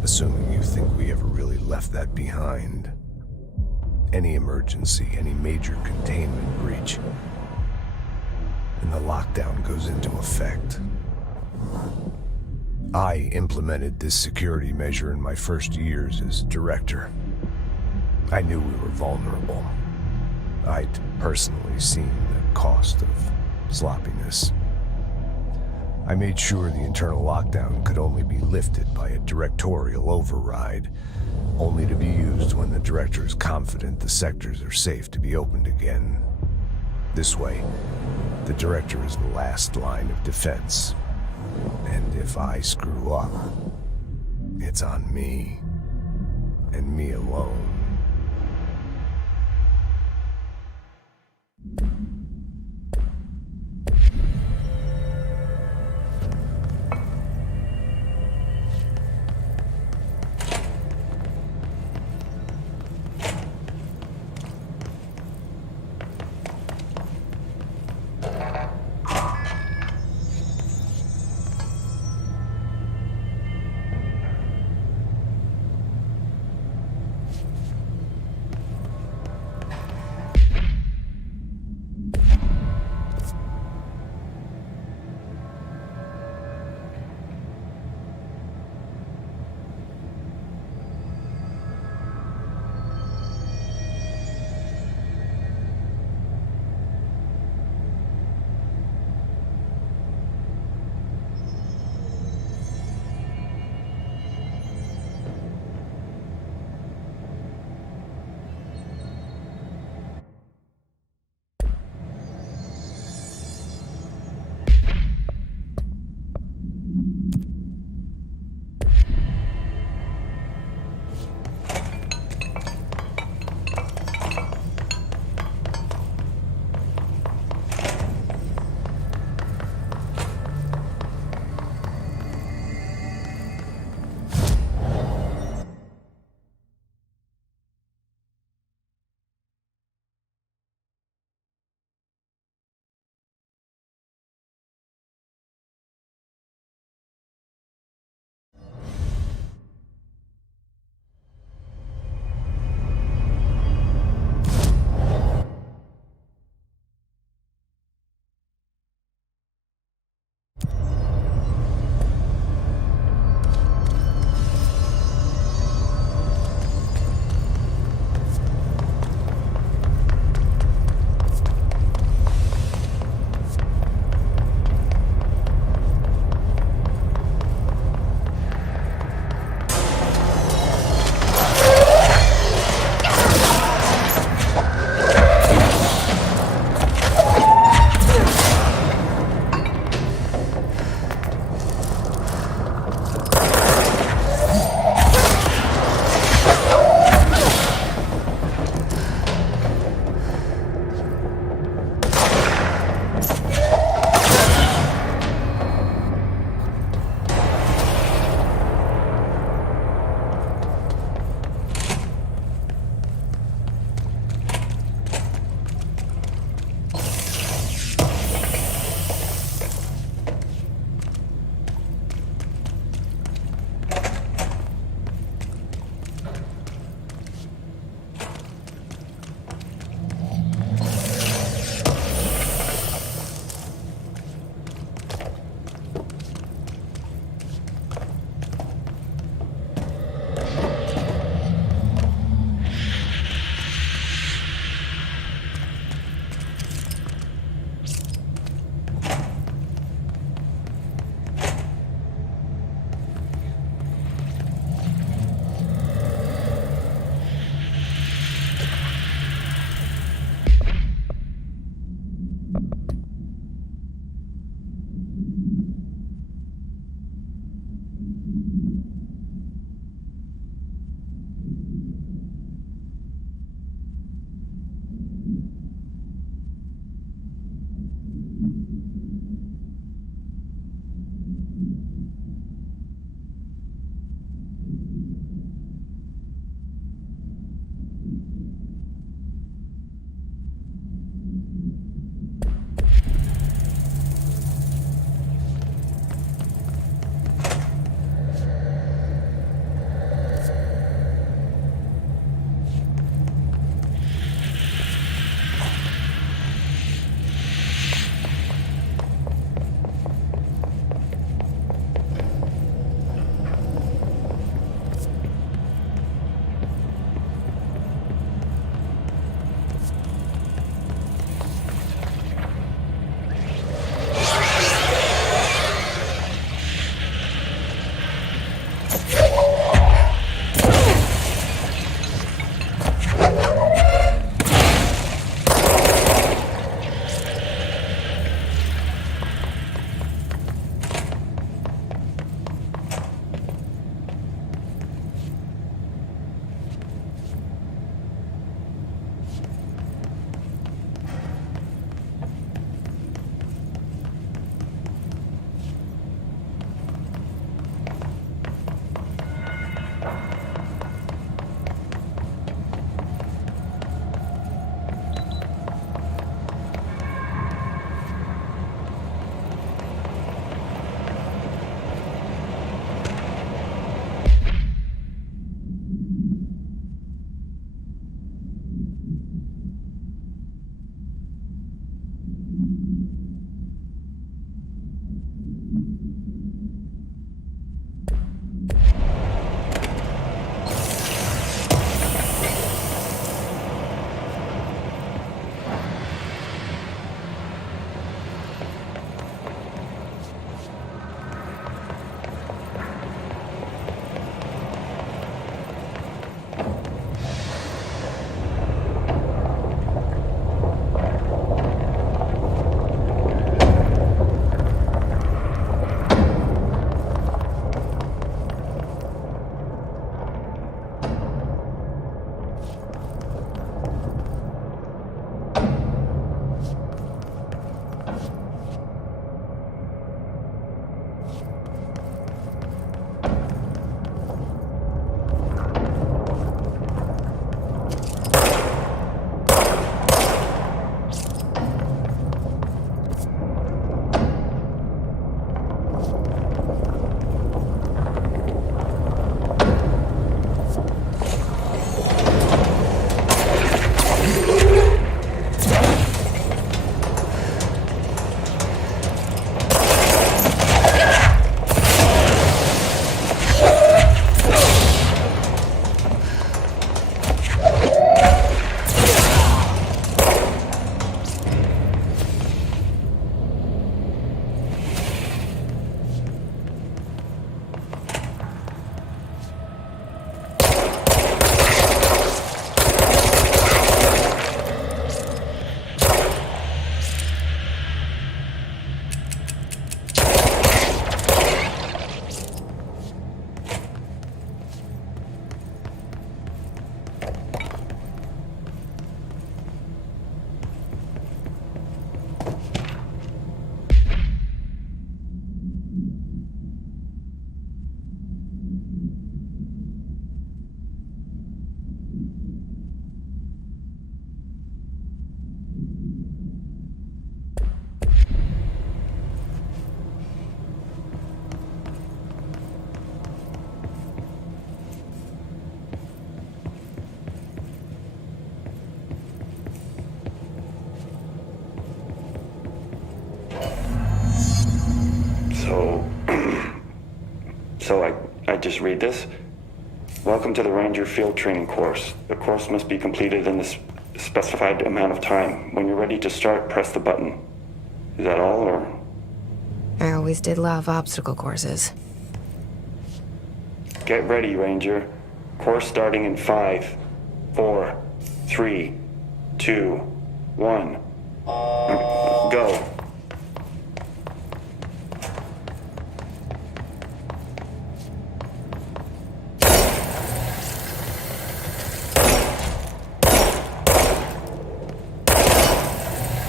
Assuming you think we ever really left that behind. Any emergency, any major containment breach, and the lockdown goes into effect. I implemented this security measure in my first years as director. I knew we were vulnerable. I'd personally seen the cost of sloppiness. I made sure the internal lockdown could only be lifted by a directorial override, only to be used when the director is confident the sectors are safe to be opened again. This way, the director is the last line of defense. And if I screw up, it's on me, and me alone. So I just read this? Welcome to the Ranger Field Training course. The course must be completed in the specified amount of time. When you're ready to start, press the button. Is that all, or? I always did love obstacle courses. Get ready, Ranger. Course starting in 5, 4, 3, 2, 1. Go.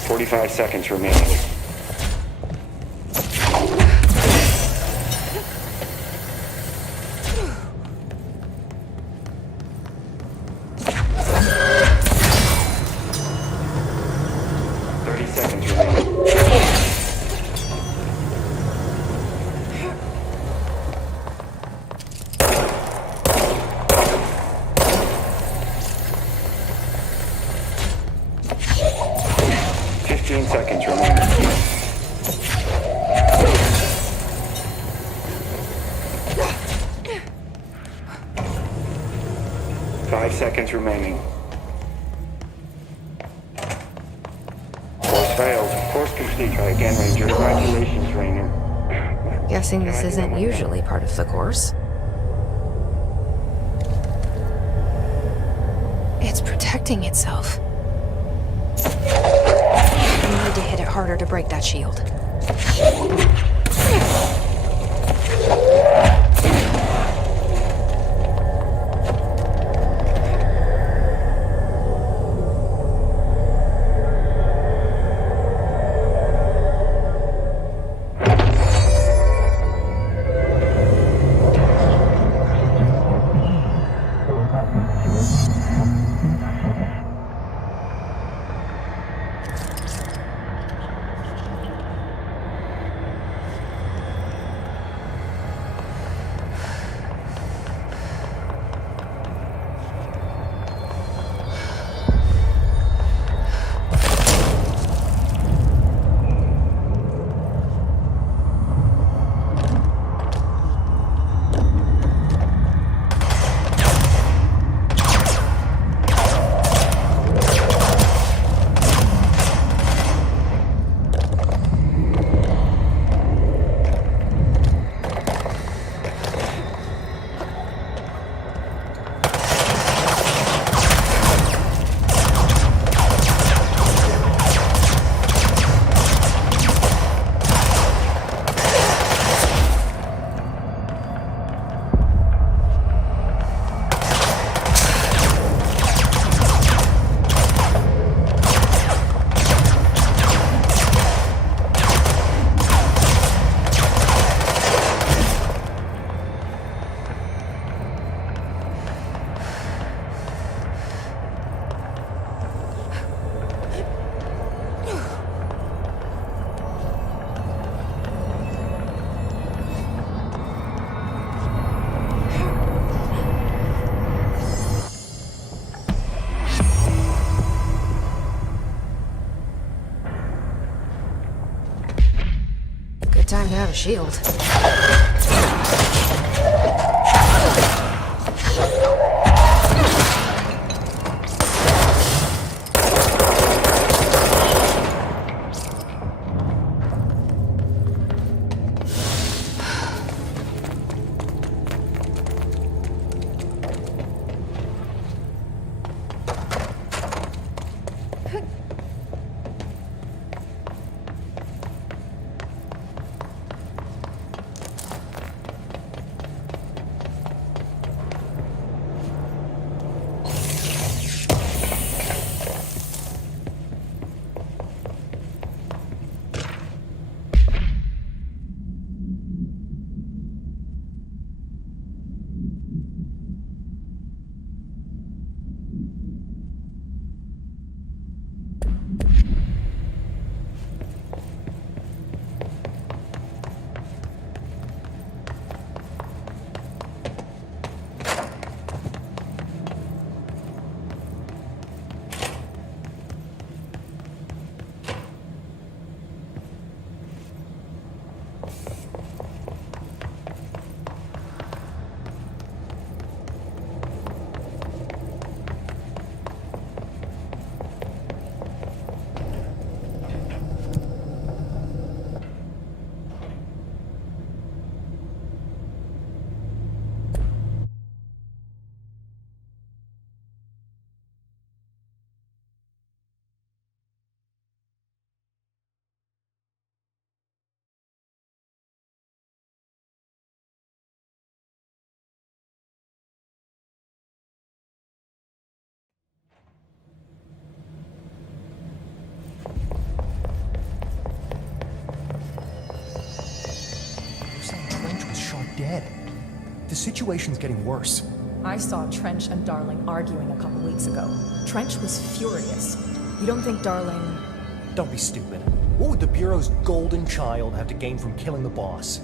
"45 seconds remaining. Seconds remaining. Course failed. Course complete. Try again, Ranger. Congratulations, Ranger. Guessing this isn't usually part of the course. It's protecting itself. I need to hit it harder to break that shield. Time to have a shield. dead. The situation's getting worse. I saw Trench and Darling arguing a couple weeks ago. Trench was furious. You don't think Darling... Don't be stupid. What would the Bureau's golden child have to gain from killing the boss?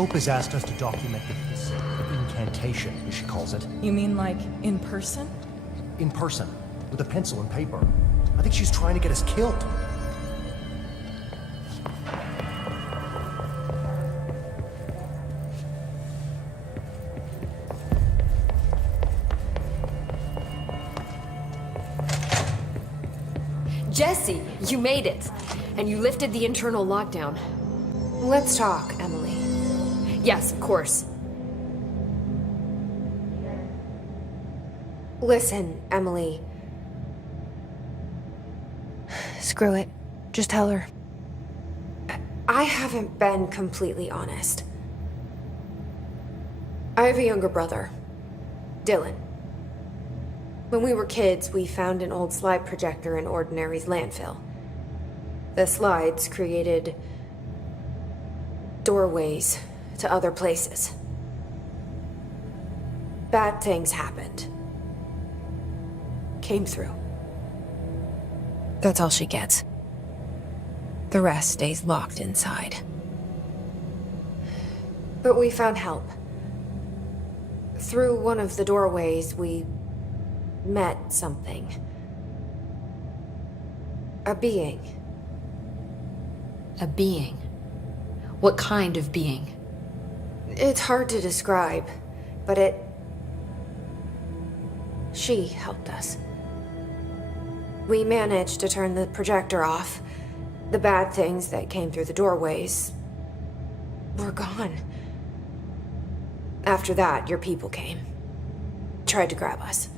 Pope has asked us to document this incantation, as she calls it. You mean like in person? In person, with a pencil and paper. I think she's trying to get us killed. Jesse, you made it! And you lifted the internal lockdown. Let's talk, Emily. Yes, of course. Listen, Emily. Screw it. Just tell her. I haven't been completely honest. I have a younger brother, Dylan. When we were kids, we found an old slide projector in Ordinary's landfill. The slides created doorways to other places. Bad things happened. Came through. That's all she gets. The rest stays locked inside. But we found help. Through one of the doorways, we met something. A being. A being? What kind of being? It's hard to describe, but she helped us. We managed to turn the projector off. The bad things that came through the doorways were gone. After that, your people came. Tried to grab us.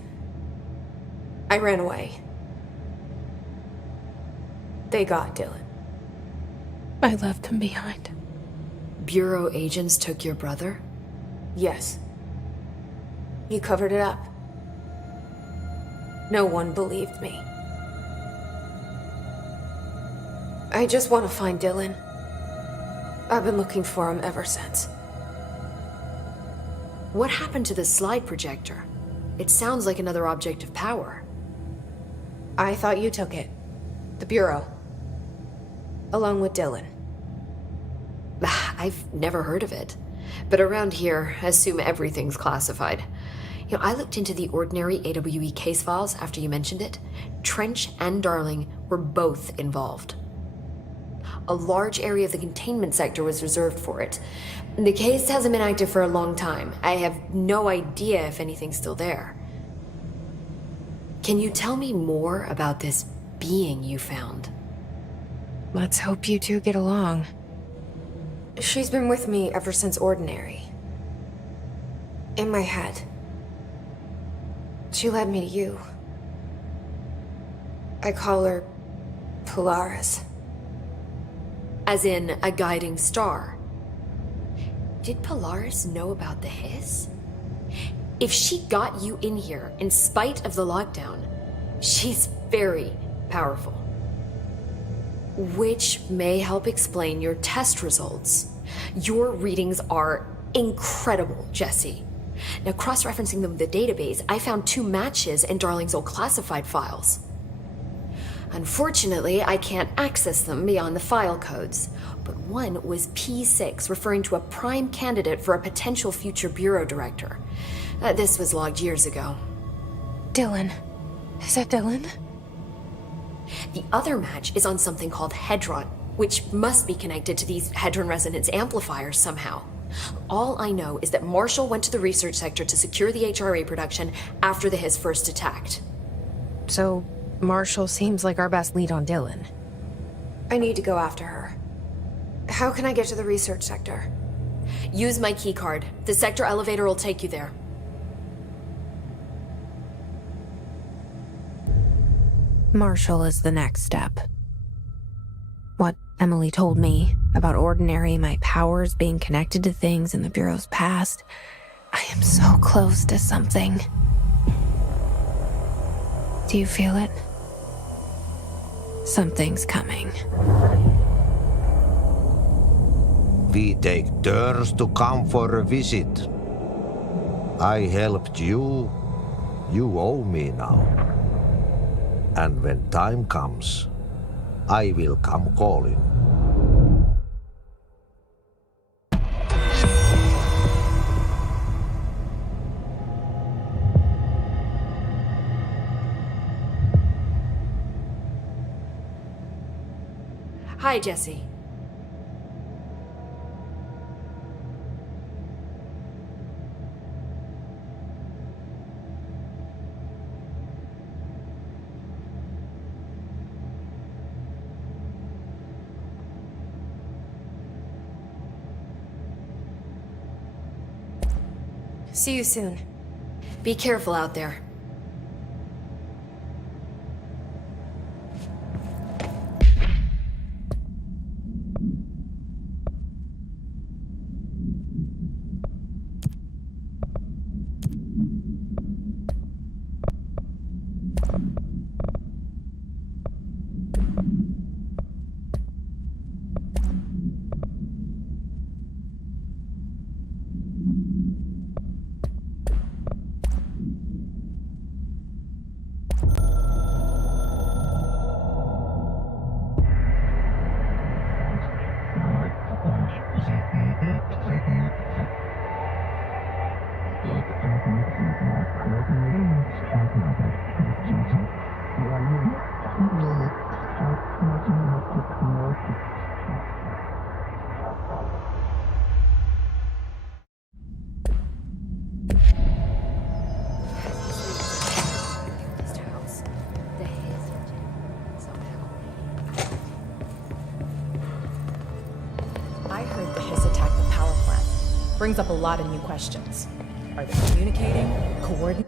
I ran away. They got Dylan. I left him behind. Bureau agents took your brother? Yes. You covered it up. No one believed me. I just want to find Dylan. I've been looking for him ever since. What happened to the slide projector? It sounds like another object of power. I thought you took it. The Bureau. Along with Dylan. I've never heard of it. But around here, I assume everything's classified. You know, I looked into the Ordinary AWE case files after you mentioned it. Trench and Darling were both involved. A large area of the containment sector was reserved for it. The case hasn't been active for a long time. I have no idea if anything's still there. Can you tell me more about this being you found? Let's hope you two get along. She's been with me ever since Ordinary. In my head. She led me to you. I call her Polaris. As in a guiding star? Did Polaris know about the hiss? If she got you in here in spite of the lockdown, she's very powerful. Which may help explain your test results. Your readings are incredible, Jesse. Now, cross-referencing them with the database, I found 2 matches in Darling's old classified files. Unfortunately, I can't access them beyond the file codes, but one was P6, referring to a prime candidate for a potential future bureau director. This was logged years ago. Dylan. Is that Dylan? The other match is on something called Hedron, which must be connected to these Hedron resonance amplifiers somehow. All I know is that Marshall went to the research sector to secure the HRA production after the hiss first attacked. So, Marshall seems like our best lead on Dylan. I need to go after her. How can I get to the research sector? Use my keycard. The sector elevator will take you there. Marshall is the next step. What Emily told me about Ordinary, my powers being connected to things in the Bureau's past, I am so close to something. Do you feel it? Something's coming. We take turns to come for a visit. I helped you. You owe me now. And when time comes, I will come calling. Hi, Jesse. See you soon. Be careful out there. I heard the hiss attacked the power plant. Brings up a lot of new questions. Are they communicating? Coordinating?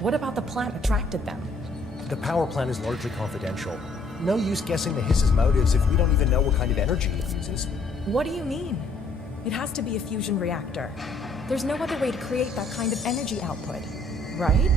What about the plant attracted them? The power plant is largely confidential. No use guessing the hiss's motives if we don't even know what kind of energy it uses. What do you mean? It has to be a fusion reactor. There's no other way to create that kind of energy output, right?